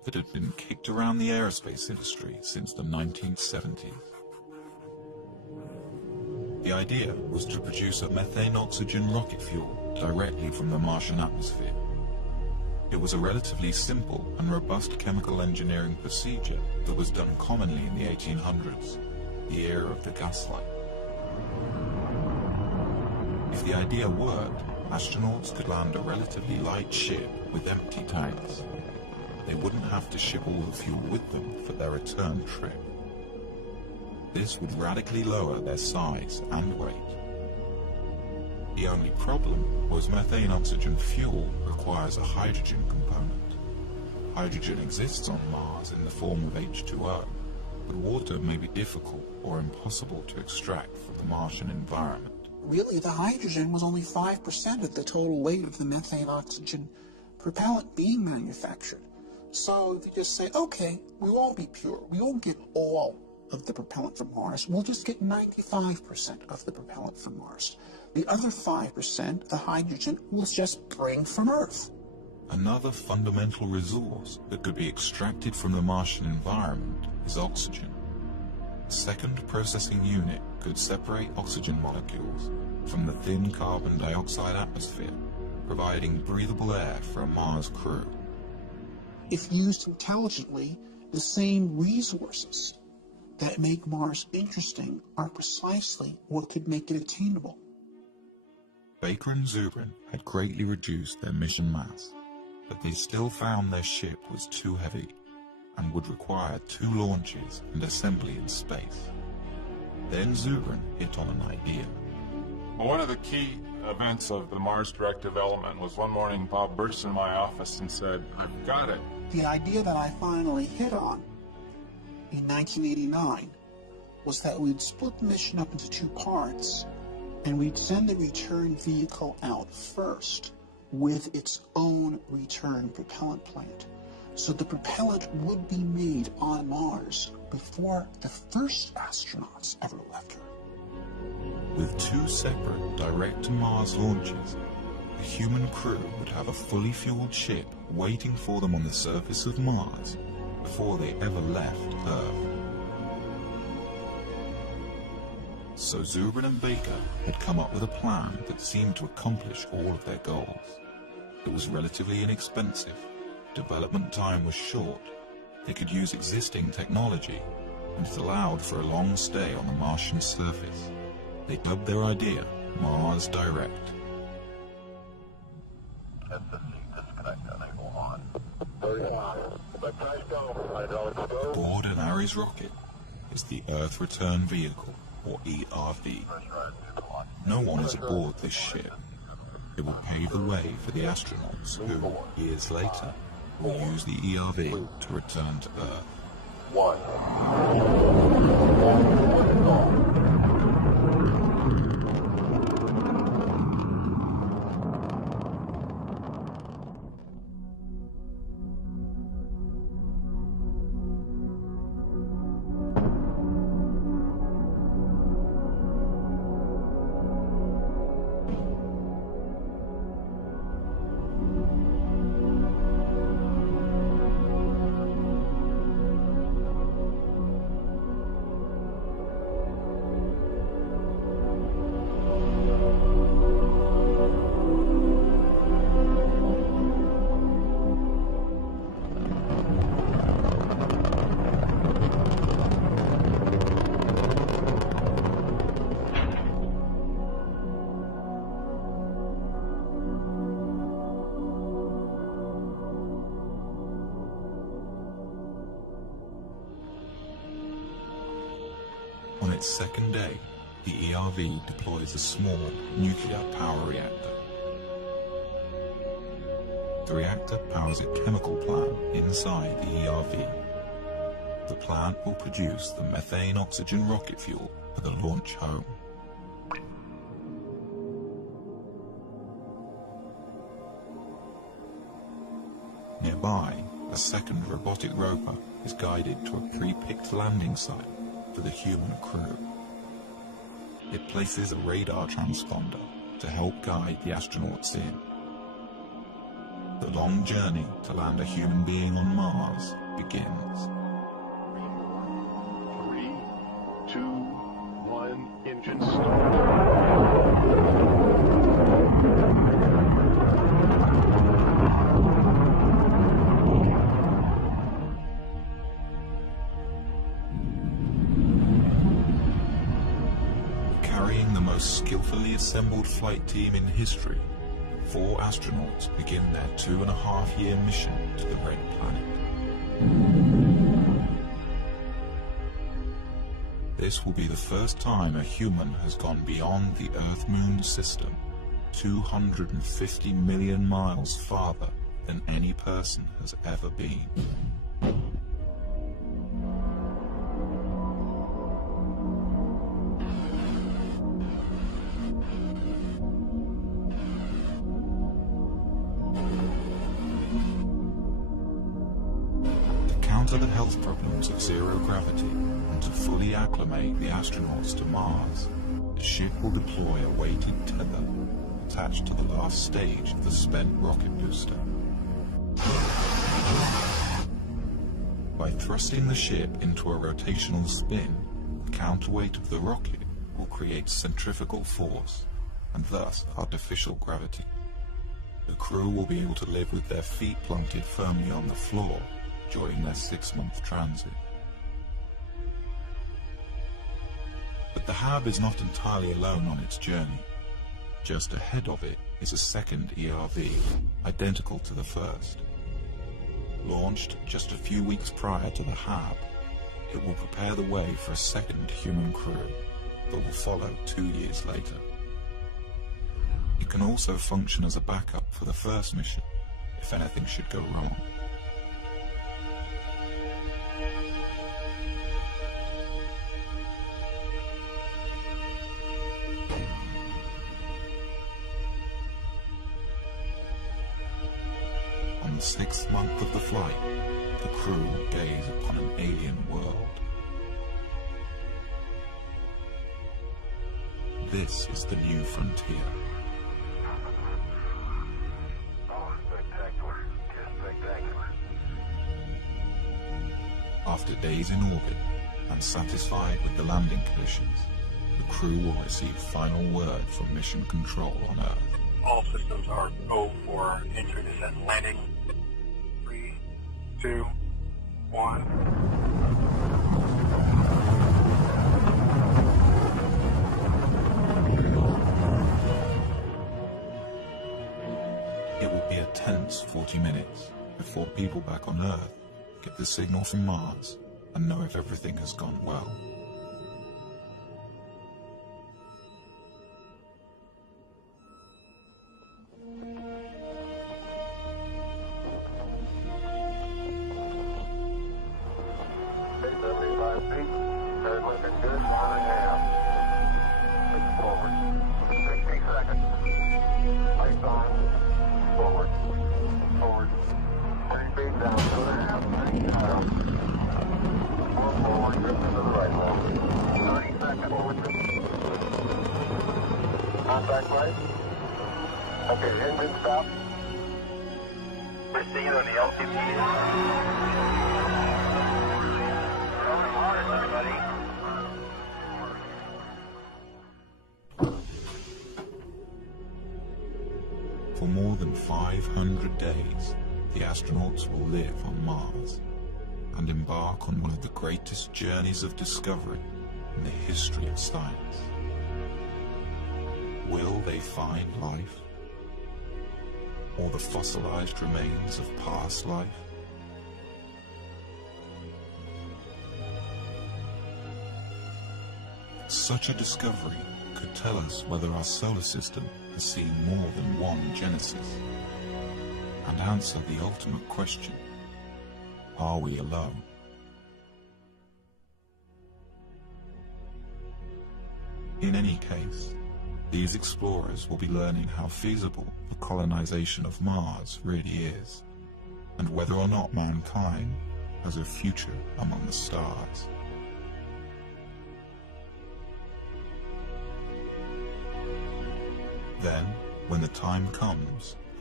that had been kicked around the aerospace industry since the 1970s. The idea was to produce a methane-oxygen rocket fuel directly from the Martian atmosphere. It was a relatively simple and robust chemical engineering procedure that was done commonly in the 1800s, the era of the gaslight. If the idea worked, astronauts could land a relatively light ship with empty tanks. They wouldn't have to ship all the fuel with them for their return trip. This would radically lower their size and weight. The only problem was methane-oxygen fuel requires a hydrogen component. Hydrogen exists on Mars in the form of H2O, but water may be difficult or impossible to extract from the Martian environment. Really, the hydrogen was only 5% of the total weight of the methane-oxygen propellant being manufactured. So if you just say, okay, we won't be pure, we won't get all of the propellant from Mars, we'll just get 95% of the propellant from Mars. The other 5%, the hydrogen, we'll just bring from Earth. Another fundamental resource that could be extracted from the Martian environment is oxygen. A second processing unit could separate oxygen molecules from the thin carbon dioxide atmosphere, providing breathable air for a Mars crew. If used intelligently, the same resources that make Mars interesting are precisely what could make it attainable. Baker and Zubrin had greatly reduced their mission mass, but they still found their ship was too heavy and would require 2 launches and assembly in space. Then Zubrin hit on an idea. Well, one of the key events of the Mars Direct development was one morning Bob burst into my office and said, "I've got it." The idea that I finally hit on in 1989 was that we'd split the mission up into 2 parts, and we'd send the return vehicle out first with its own return propellant plant. So the propellant would be made on Mars before the first astronauts ever left Earth. With 2 separate direct-to-Mars launches, the human crew would have a fully fueled ship waiting for them on the surface of Mars before they ever left Earth. So Zubrin and Baker had come up with a plan that seemed to accomplish all of their goals. It was relatively inexpensive, development time was short, they could use existing technology, and it allowed for a long stay on the Martian surface. They dubbed their idea Mars Direct. Aboard an Ares rocket is the Earth Return Vehicle, or ERV. No one is aboard this ship. It will pave the way for the astronauts who, years later, will use the ERV to return to Earth. On its second day, the ERV deploys a small nuclear power reactor. The reactor powers a chemical plant inside the ERV. The plant will produce the methane-oxygen rocket fuel for the launch home. Nearby, a second robotic rover is guided to a pre-picked landing site for the human crew. It places a radar transponder to help guide the astronauts in. The long journey to land a human being on Mars begins. 3, 2, 1, engine start. Carrying the most skillfully assembled flight team in history, 4 astronauts begin their 2.5-year mission to the Red Planet. This will be the first time a human has gone beyond the Earth-Moon system, 250 million miles farther than any person has ever been. To the health problems of zero gravity and to fully acclimate the astronauts to Mars, the ship will deploy a weighted tether attached to the last stage of the spent rocket booster. By thrusting the ship into a rotational spin, the counterweight of the rocket will create centrifugal force and thus artificial gravity. The crew will be able to live with their feet planted firmly on the floor during their 6-month transit. But the HAB is not entirely alone on its journey. Just ahead of it is a second ERV, identical to the first. Launched just a few weeks prior to the HAB, it will prepare the way for a second human crew that will follow 2 years later. It can also function as a backup for the first mission if anything should go wrong. On the 6th month of the flight, the crew will gaze upon an alien world. This is the new frontier. After days in orbit and satisfied with the landing conditions, the crew will receive final word from Mission Control on Earth. All systems are go for entry, descent, and landing. 3, 2, 1. It will be a tense 40 minutes before people back on Earth get the signal from Mars and know if everything has gone well. Contact light. Okay, engine stop. Proceed on the LTP. Everybody. For more than 500 days, the astronauts will live on Mars and embark on one of the greatest journeys of discovery in the history of science. Will they find life? Or the fossilized remains of past life? Such a discovery could tell us whether our solar system has seen more than one genesis, and answer the ultimate question: are we alone? In any case, these explorers will be learning how feasible the colonization of Mars really is, and whether or not mankind has a future among the stars. Then, when the time comes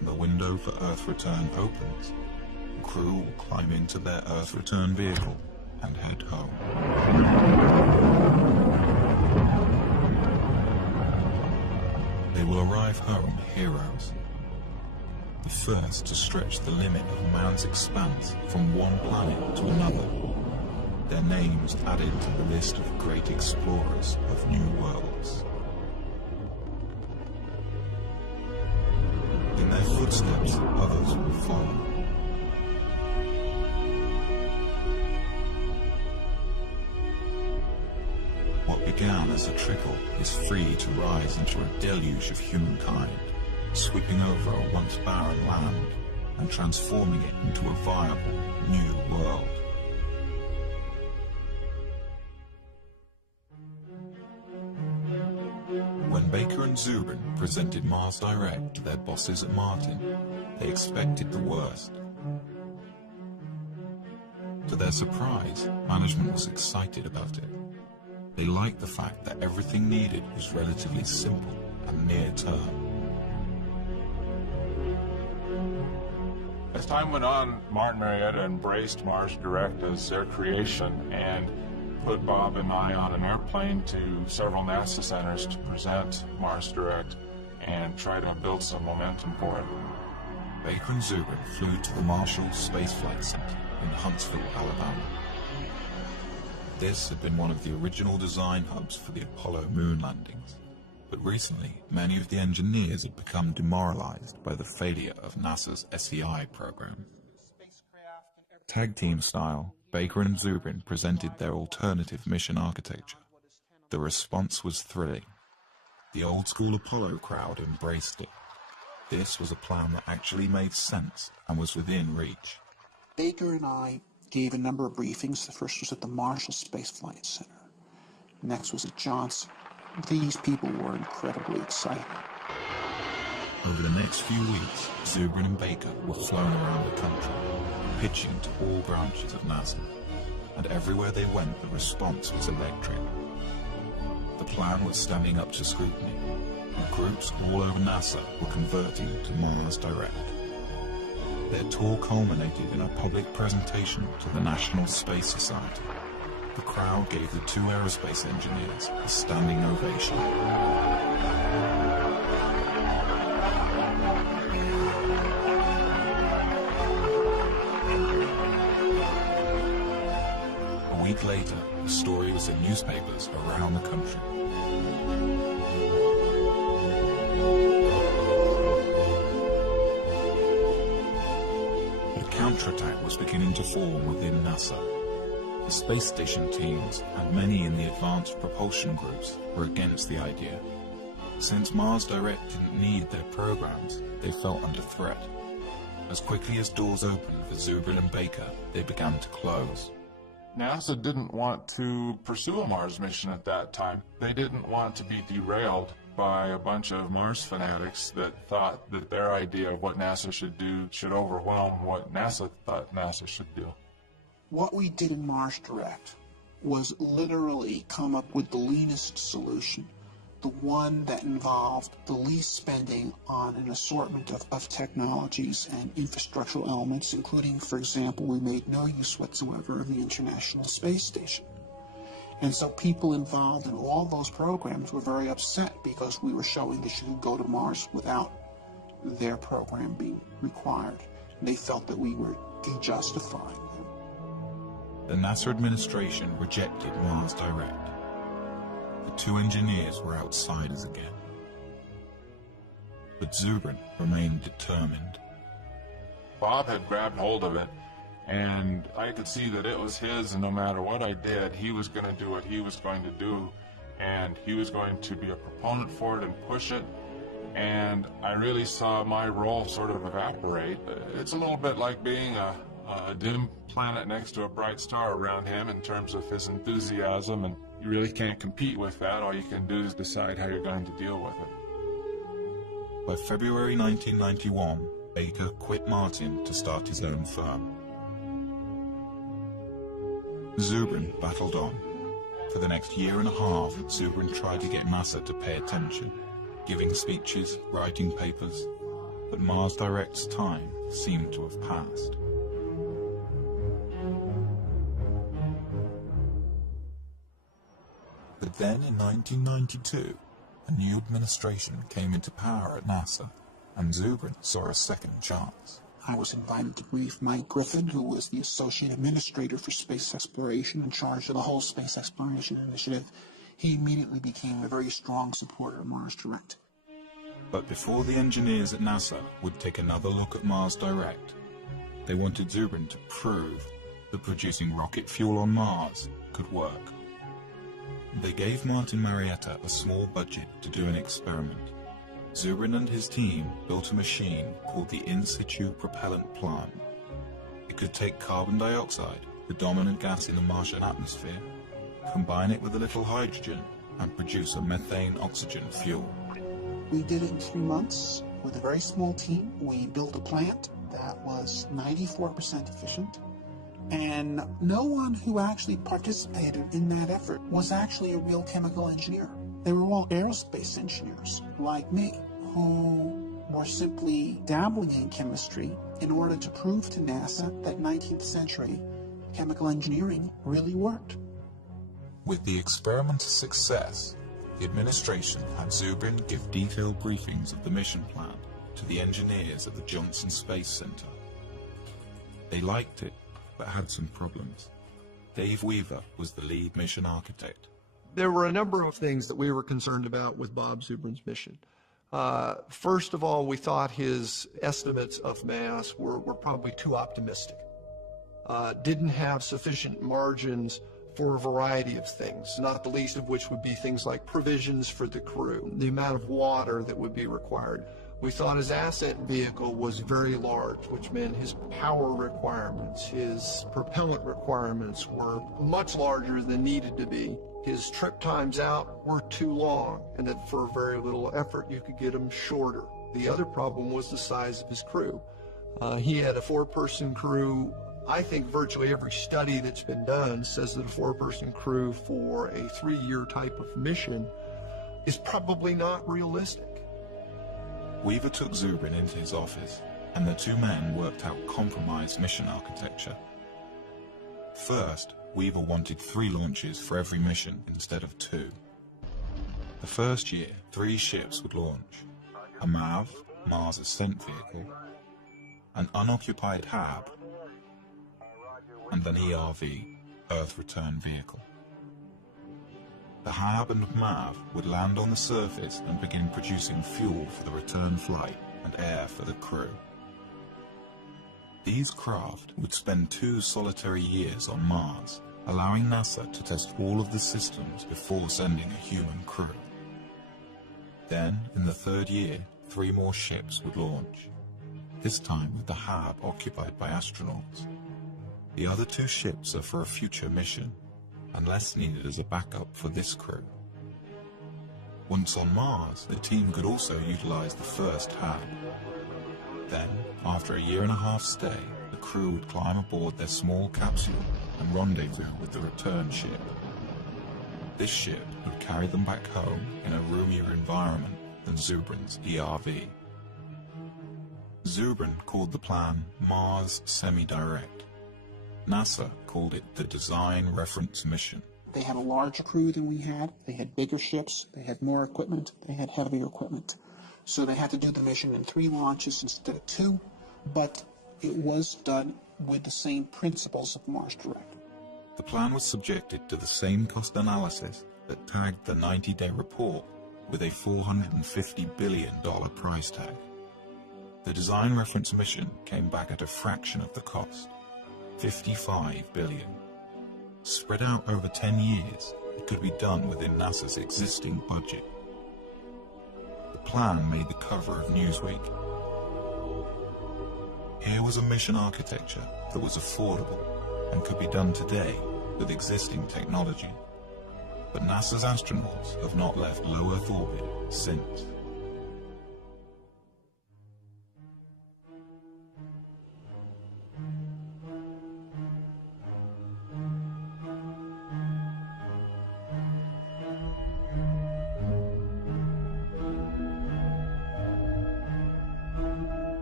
and the window for Earth return opens, the crew will climb into their Earth return vehicle and head home. They will arrive home heroes, the first to stretch the limit of man's expanse from one planet to another, their names added to the list of great explorers of new worlds. In their footsteps, others will follow. What began as a trickle is free to rise into a deluge of humankind, sweeping over a once barren land and transforming it into a viable new world. When Baker and Zubrin presented Mars Direct to their bosses at Martin, they expected the worst. To their surprise, management was excited about it. They liked the fact that everything needed was relatively simple and near-term. As time went on, Martin Marietta embraced Mars Direct as their creation and put Bob and I on an airplane to several NASA centers to present Mars Direct and try to build some momentum for it. Baker and Zubrin flew to the Marshall Space Flight Center in Huntsville, Alabama. This had been one of the original design hubs for the Apollo moon landings, but recently many of the engineers had become demoralized by the failure of NASA's SEI program. Tag team style, Baker and Zubrin presented their alternative mission architecture. The response was thrilling. The old-school Apollo crowd embraced it. This was a plan that actually made sense and was within reach. Baker and I gave a number of briefings. The first was at the Marshall Space Flight Center. Next was at Johnson. These people were incredibly excited. Over the next few weeks, Zubrin and Baker were flown around the country, pitching to all branches of NASA. And everywhere they went, the response was electric. The plan was standing up to scrutiny, and groups all over NASA were converting to Mars Direct. Their tour culminated in a public presentation to the National Space Society. The crowd gave the two aerospace engineers a standing ovation. A week later, the story was in newspapers around the country. A counterattack was beginning to form within NASA. The space station teams and many in the advanced propulsion groups were against the idea. Since Mars Direct didn't need their programs, they felt under threat. As quickly as doors opened for Zubrin and Baker, they began to close. NASA didn't want to pursue a Mars mission at that time. They didn't want to be derailed by a bunch of Mars fanatics that thought that their idea of what NASA should do should overwhelm what NASA thought NASA should do. What we did in Mars Direct was literally come up with the leanest solution, the one that involved the least spending on an assortment of technologies and infrastructural elements, including, for example, we made no use whatsoever of the International Space Station. And so people involved in all those programs were very upset because we were showing that you could go to Mars without their program being required. And they felt that we were de-justifying them. The NASA administration rejected Mars Direct. The two engineers were outsiders again. But Zubrin remained determined. Bob had grabbed hold of it, and I could see that it was his, and no matter what I did, he was going to do what he was going to do, and he was going to be a proponent for it and push it, and I really saw my role sort of evaporate. It's a little bit like being a dim planet next to a bright star around him in terms of his enthusiasm, and you really can't compete with that. All you can do is decide how you're going to deal with it. By February 1991, Baker quit Martin to start his own firm. Zubrin battled on. For the next year and a half, Zubrin tried to get NASA to pay attention, giving speeches, writing papers. but Mars Direct's time seemed to have passed. But then in 1992, a new administration came into power at NASA, and Zubrin saw a second chance. I was invited to brief Mike Griffin, who was the Associate Administrator for Space Exploration in charge of the whole Space Exploration Initiative. He immediately became a very strong supporter of Mars Direct. But before the engineers at NASA would take another look at Mars Direct, they wanted Zubrin to prove that producing rocket fuel on Mars could work. They gave Martin Marietta a small budget to do an experiment. Zubrin and his team built a machine called the In Situ Propellant Plant. It could take carbon dioxide, the dominant gas in the Martian atmosphere, combine it with a little hydrogen, and produce a methane-oxygen fuel. We did it in 3 months with a very small team. We built a plant that was 94% efficient, and no one who actually participated in that effort was actually a real chemical engineer. They were all aerospace engineers, like me, who were simply dabbling in chemistry in order to prove to NASA that 19th century chemical engineering really worked. With the experiment a success, the administration had Zubrin give detailed briefings of the mission plan to the engineers at the Johnson Space Center. They liked it, but had some problems. Dave Weaver was the lead mission architect. There were a number of things that we were concerned about with Bob Zubrin's mission. First of all, we thought his estimates of mass were probably too optimistic. Didn't have sufficient margins for a variety of things, not the least of which would be things like provisions for the crew, the amount of water that would be required. We thought his ascent vehicle was very large, which meant his power requirements, his propellant requirements were much larger than needed to be. His trip times out were too long, and that for very little effort you could get them shorter. The other problem was the size of his crew. He had a 4-person crew. I think virtually every study that's been done says that a 4-person crew for a 3-year type of mission is probably not realistic. Weaver took Zubrin into his office, and the two men worked out compromise mission architecture. First, Weaver wanted 3 launches for every mission instead of 2. The first year, 3 ships would launch: a MAV, Mars Ascent Vehicle, an unoccupied HAB, and an ERV, Earth Return Vehicle. The HAB and MAV would land on the surface and begin producing fuel for the return flight and air for the crew. These craft would spend 2 solitary years on Mars, allowing NASA to test all of the systems before sending a human crew. Then, in the 3rd year, 3 more ships would launch, this time with the HAB occupied by astronauts. The other 2 ships are for a future mission, unless needed as a backup for this crew. Once on Mars, the team could also utilize the first HAB. Then, after a 1.5-year stay, the crew would climb aboard their small capsule and rendezvous with the return ship. This ship would carry them back home in a roomier environment than Zubrin's ERV. Zubrin called the plan Mars Semi-Direct. NASA called it the Design Reference Mission. They had a larger crew than we had. They had bigger ships. They had more equipment. They had heavier equipment. So they had to do the mission in 3 launches instead of 2, but it was done with the same principles of Mars Direct. The plan was subjected to the same cost analysis that tagged the 90-day report with a $450 billion price tag. The Design Reference Mission came back at a fraction of the cost, $55 billion. Spread out over 10 years, it could be done within NASA's existing budget. The plan made the cover of Newsweek. Here was a mission architecture that was affordable and could be done today with existing technology. But NASA's astronauts have not left low Earth orbit since.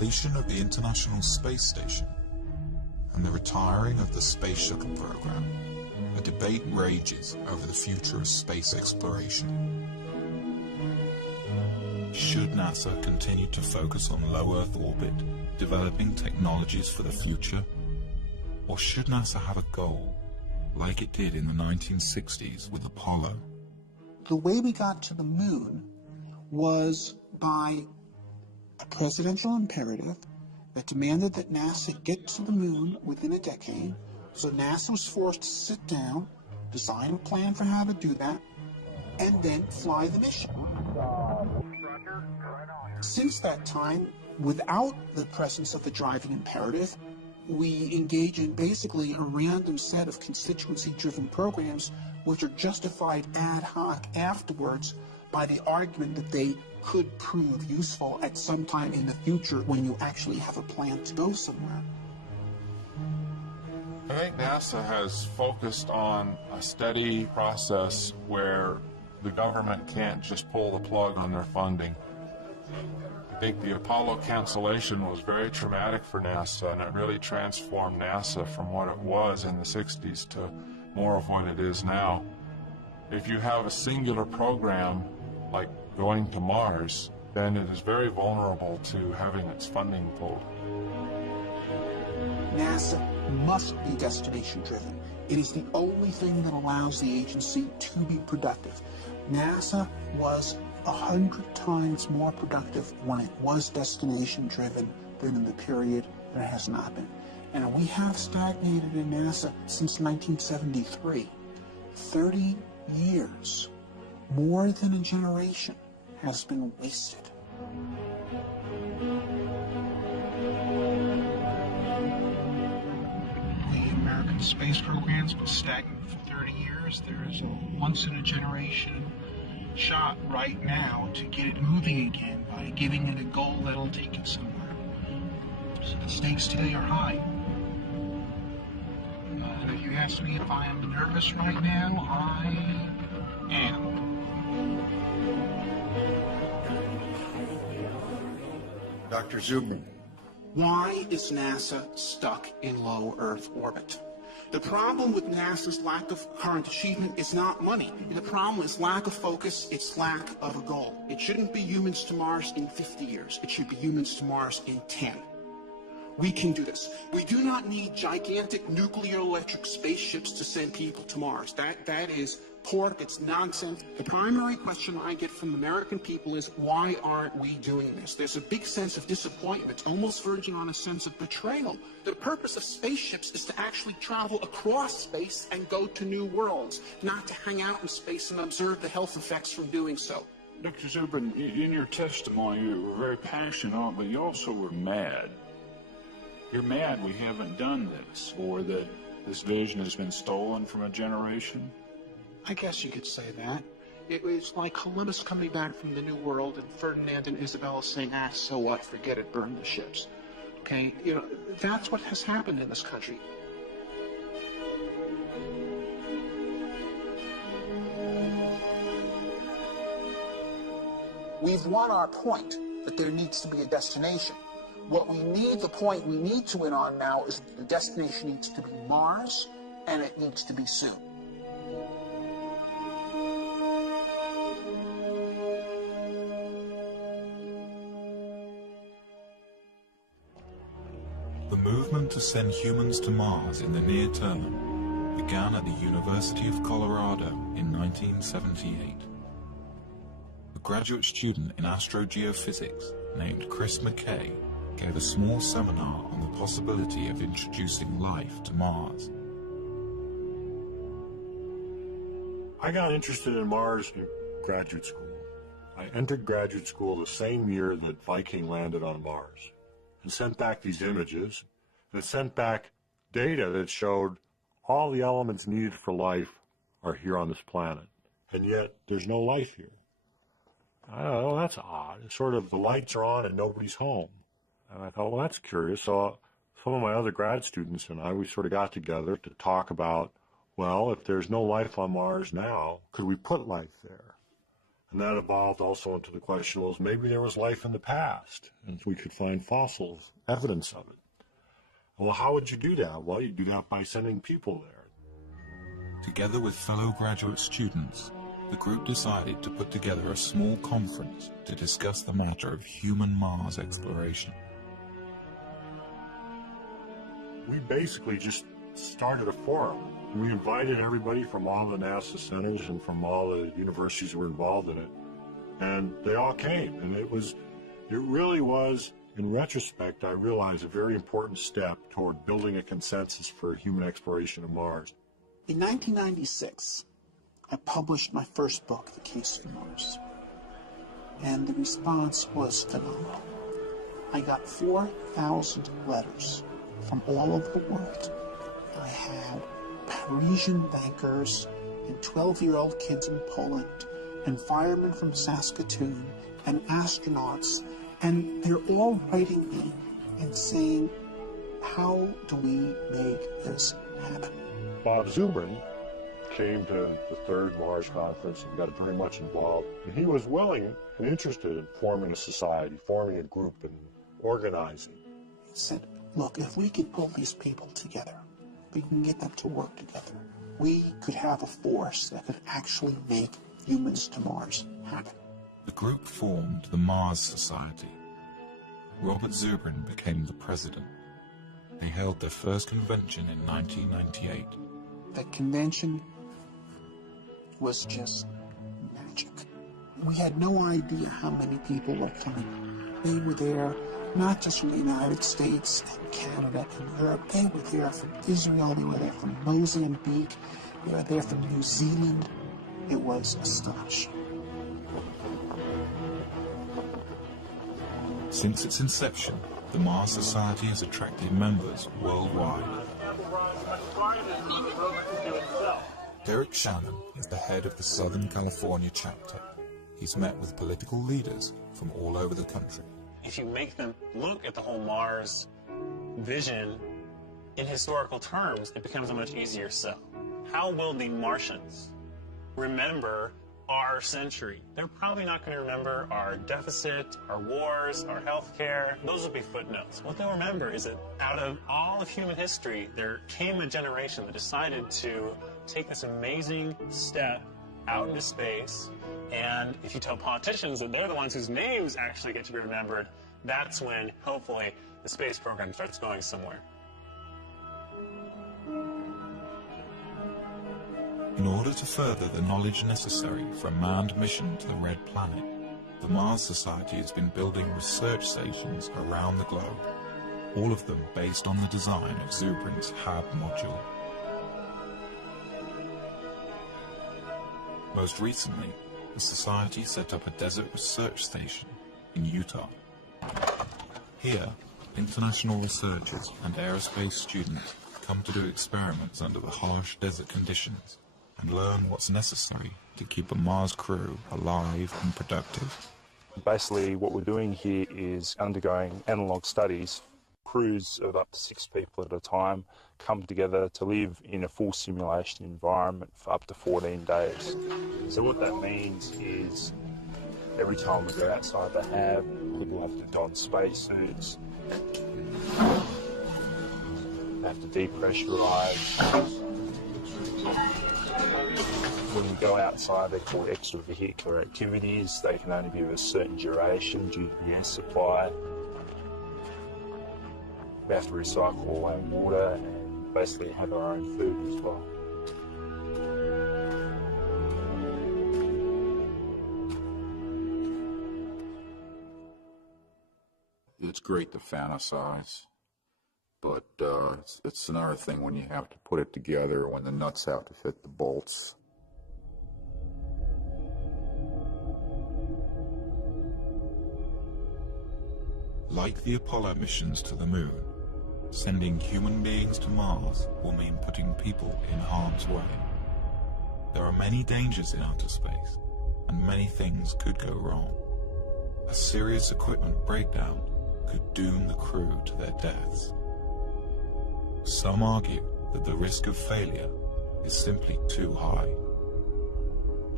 completion of the International Space Station and the retiring of the Space Shuttle program, a debate rages over the future of space exploration. Should NASA continue to focus on low Earth orbit, developing technologies for the future? Or should NASA have a goal, like it did in the 1960s with Apollo? The way we got to the moon was by a presidential imperative that demanded that NASA get to the moon within a decade. So NASA was forced to sit down, design a plan for how to do that, and then fly the mission. Since that time, without the presence of the driving imperative, we engage in basically a random set of constituency-driven programs which are justified ad hoc afterwards by the argument that they could prove useful at some time in the future when you actually have a plan to go somewhere. I think NASA has focused on a steady process where the government can't just pull the plug on their funding. I think the Apollo cancellation was very traumatic for NASA, and it really transformed NASA from what it was in the 60s to more of what it is now. If you have a singular program like going to Mars, then it is very vulnerable to having its funding pulled. NASA must be destination-driven. It is the only thing that allows the agency to be productive. NASA was 100 times more productive when it was destination-driven than in the period that it has not been. And we have stagnated in NASA since 1973. 30 years, more than a generation, has been wasted. The American space program's been stagnant for 30 years. There is a once-in-a-generation shot right now to get it moving again by giving it a goal that'll take it somewhere. So the stakes today are high. And if you ask me if I am nervous right now, I am. Dr. Zubrin. Why is NASA stuck in low Earth orbit? The problem with NASA's lack of current achievement is not money. The problem is lack of focus, it's lack of a goal. It shouldn't be humans to Mars in 50 years. It should be humans to Mars in 10. We can do this. We do not need gigantic nuclear electric spaceships to send people to Mars. That is pork, it's nonsense. The primary question I get from American people is, why aren't we doing this? There's a big sense of disappointment, almost verging on a sense of betrayal. The purpose of spaceships is to actually travel across space and go to new worlds, not to hang out in space and observe the health effects from doing so. Dr. Zubrin, in your testimony, you were very passionate, but you also were mad. You're mad we haven't done this, or that this vision has been stolen from a generation? I guess you could say that. It was like Columbus coming back from the New World and Ferdinand and Isabella saying, so what, forget it, burn the ships. Okay, that's what has happened in this country. We've won our point that there needs to be a destination. What we need, the point we need to win on now is the destination needs to be Mars, and it needs to be soon. The movement to send humans to Mars in the near term began at the University of Colorado in 1978. A graduate student in astrogeophysics named Chris McKay gave a small seminar on the possibility of introducing life to Mars. I got interested in Mars in graduate school. I entered graduate school the same year that Viking landed on Mars and sent back these images that sent back data that showed all the elements needed for life are here on this planet, and yet there's no life here. I don't know, that's odd. It's sort of the lights are on and nobody's home. And I thought, well, that's curious. So some of my other grad students and I, we sort of got together to talk about, well, if there's no life on Mars now, could we put life there? And that evolved also into the question, well, maybe there was life in the past, and we could find fossils, evidence of it. Well, how would you do that? Well, you do that by sending people there. Together with fellow graduate students, the group decided to put together a small conference to discuss the matter of human Mars exploration. We basically just started a forum. We invited everybody from all the NASA centers and from all the universities who were involved in it, and they all came. And it really was, in retrospect, I realized a very important step toward building a consensus for human exploration of Mars. In 1996, I published my first book, The Case for Mars, and the response was phenomenal. I got 4,000 letters from all over the world. I had Parisian bankers and 12-year-old kids in Poland and firemen from Saskatoon and astronauts, and they're all writing me and saying, how do we make this happen? Bob Zubrin came to the third Mars conference and got very much involved. And he was willing and interested in forming a society, forming a group, and organizing. He said, look, if we can pull these people together, we can get them to work together, we could have a force that could actually make humans to Mars happen. The group formed the Mars Society. Robert Zubrin became the president. They held their first convention in 1998. The convention was just magic. We had no idea how many people were coming. They were there not just from the United States and Canada and Europe. They were there from Israel, they were there from Mozambique, they were there from New Zealand. It was astonishing. Since its inception, the Mars Society has attracted members worldwide. Derek Shannon is the head of the Southern California chapter. He's met with political leaders from all over the country. If you make them look at the whole Mars vision in historical terms, it becomes a much easier sell. How will the Martians remember our century? They're probably not going to remember our deficit, our wars, our healthcare. Those will be footnotes. What they'll remember is that out of all of human history, there came a generation that decided to take this amazing step out into space. And if you tell politicians that they're the ones whose names actually get to be remembered, that's when, hopefully, the space program starts going somewhere. In order to further the knowledge necessary for a manned mission to the Red Planet, the Mars Society has been building research stations around the globe, all of them based on the design of Zubrin's HAB module. Most recently, the Society set up a desert research station in Utah. Here, international researchers and aerospace students come to do experiments under the harsh desert conditions and learn what's necessary to keep a Mars crew alive and productive. Basically, what we're doing here is undergoing analog studies. Crews of up to 6 people at a time come together to live in a full simulation environment for up to 14 days. So what that means is every time we go outside the HAB, people have to don spacesuits, have to depressurize. When we go outside, they're called extravehicular activities. They can only be of a certain duration due to the air supply. We have to recycle all our water and basically have our own food as well. It's great to fantasize, but it's another thing when you have to put it together, when the nuts have to fit the bolts. Like the Apollo missions to the Moon, sending human beings to Mars will mean putting people in harm's way. There are many dangers in outer space, and many things could go wrong. A serious equipment breakdown could doom the crew to their deaths. Some argue that the risk of failure is simply too high.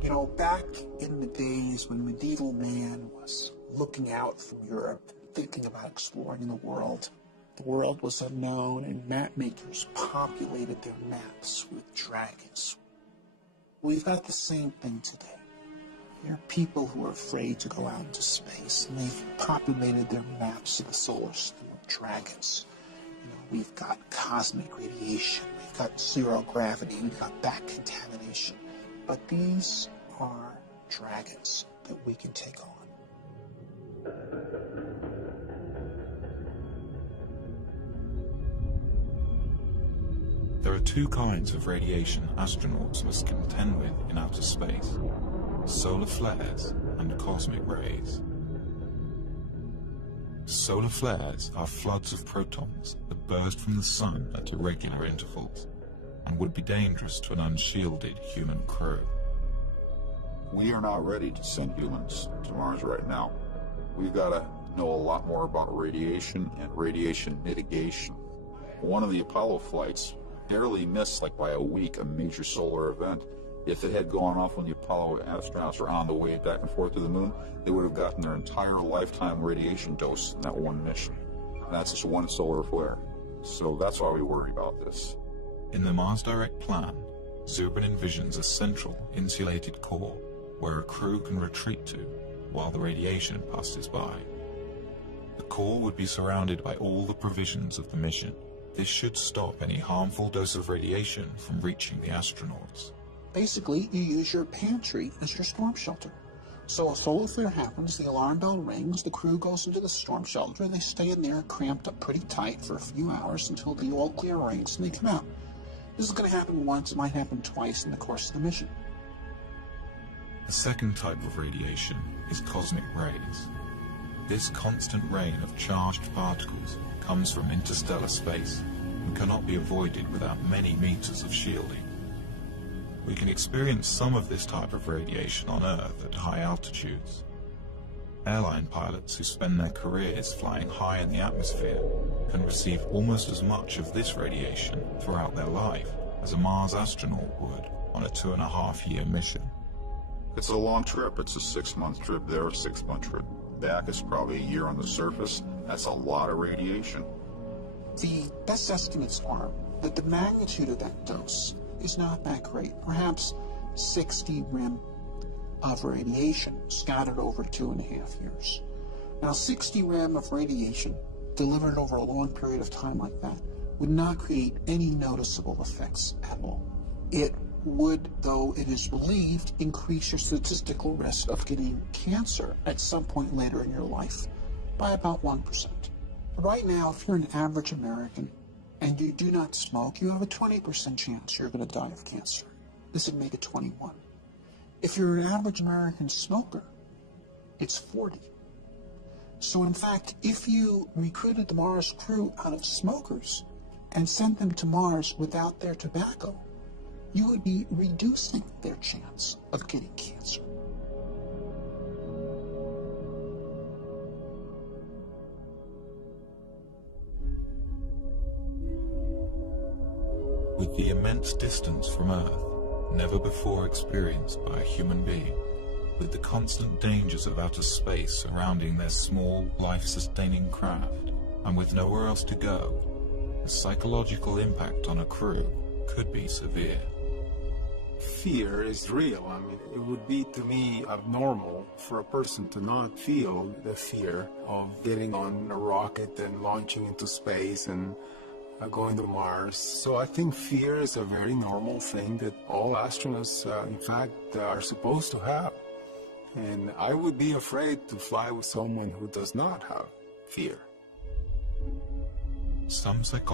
You know, back in the days when medieval man was looking out from Europe, thinking about exploring the world was unknown, and map makers populated their maps with dragons. We've got the same thing today. There are people who are afraid to go out into space, and they've populated their maps of the solar system with dragons. You know, we've got cosmic radiation, we've got zero gravity, we've got back contamination. But these are dragons that we can take on. There are two kinds of radiation astronauts must contend with in outer space: solar flares and cosmic rays. Solar flares are floods of protons that burst from the sun at irregular intervals and would be dangerous to an unshielded human crew. We are not ready to send humans to Mars right now. We've got to know a lot more about radiation and radiation mitigation. One of the Apollo flights barely missed, like by a week, a major solar event. If it had gone off when the Apollo astronauts were on the way back and forth to the moon, they would have gotten their entire lifetime radiation dose in that one mission. And that's just one solar flare. So that's why we worry about this. In the Mars Direct plan, Zubrin envisions a central, insulated core where a crew can retreat to while the radiation passes by. The core would be surrounded by all the provisions of the mission. This should stop any harmful dose of radiation from reaching the astronauts. Basically, you use your pantry as your storm shelter. So a solar flare happens, the alarm bell rings, the crew goes into the storm shelter, they stay in there cramped up pretty tight for a few hours until the all clear rings and they come out. This is going to happen once, it might happen twice in the course of the mission. The second type of radiation is cosmic rays. This constant rain of charged particles comes from interstellar space and cannot be avoided without many meters of shielding. We can experience some of this type of radiation on Earth at high altitudes. Airline pilots who spend their careers flying high in the atmosphere can receive almost as much of this radiation throughout their life as a Mars astronaut would on a 2.5-year mission. It's a long trip. It's a 6-month trip there, a 6-month trip back. It's probably a year on the surface. That's a lot of radiation. The best estimates are that the magnitude of that dose is not that great. Perhaps 60 rem of radiation scattered over 2.5 years. Now, 60 rem of radiation delivered over a long period of time like that would not create any noticeable effects at all. It would, though it is believed, increase your statistical risk of getting cancer at some point later in your life by about 1%. Right now, if you're an average American and you do not smoke, you have a 20% chance you're going to die of cancer. This would make it 21. If you're an average American smoker, it's 40. So in fact, if you recruited the Mars crew out of smokers and sent them to Mars without their tobacco, you would be reducing their chance of getting cancer. With the immense distance from Earth, never before experienced by a human being, with the constant dangers of outer space surrounding their small, life-sustaining craft, and with nowhere else to go, the psychological impact on a crew could be severe. Fear is real. I mean, it would be, to me, abnormal for a person to not feel the fear of getting on a rocket and launching into space and going to Mars. So I think fear is a very normal thing that all astronauts, in fact, are supposed to have. And I would be afraid to fly with someone who does not have fear. Some psychologists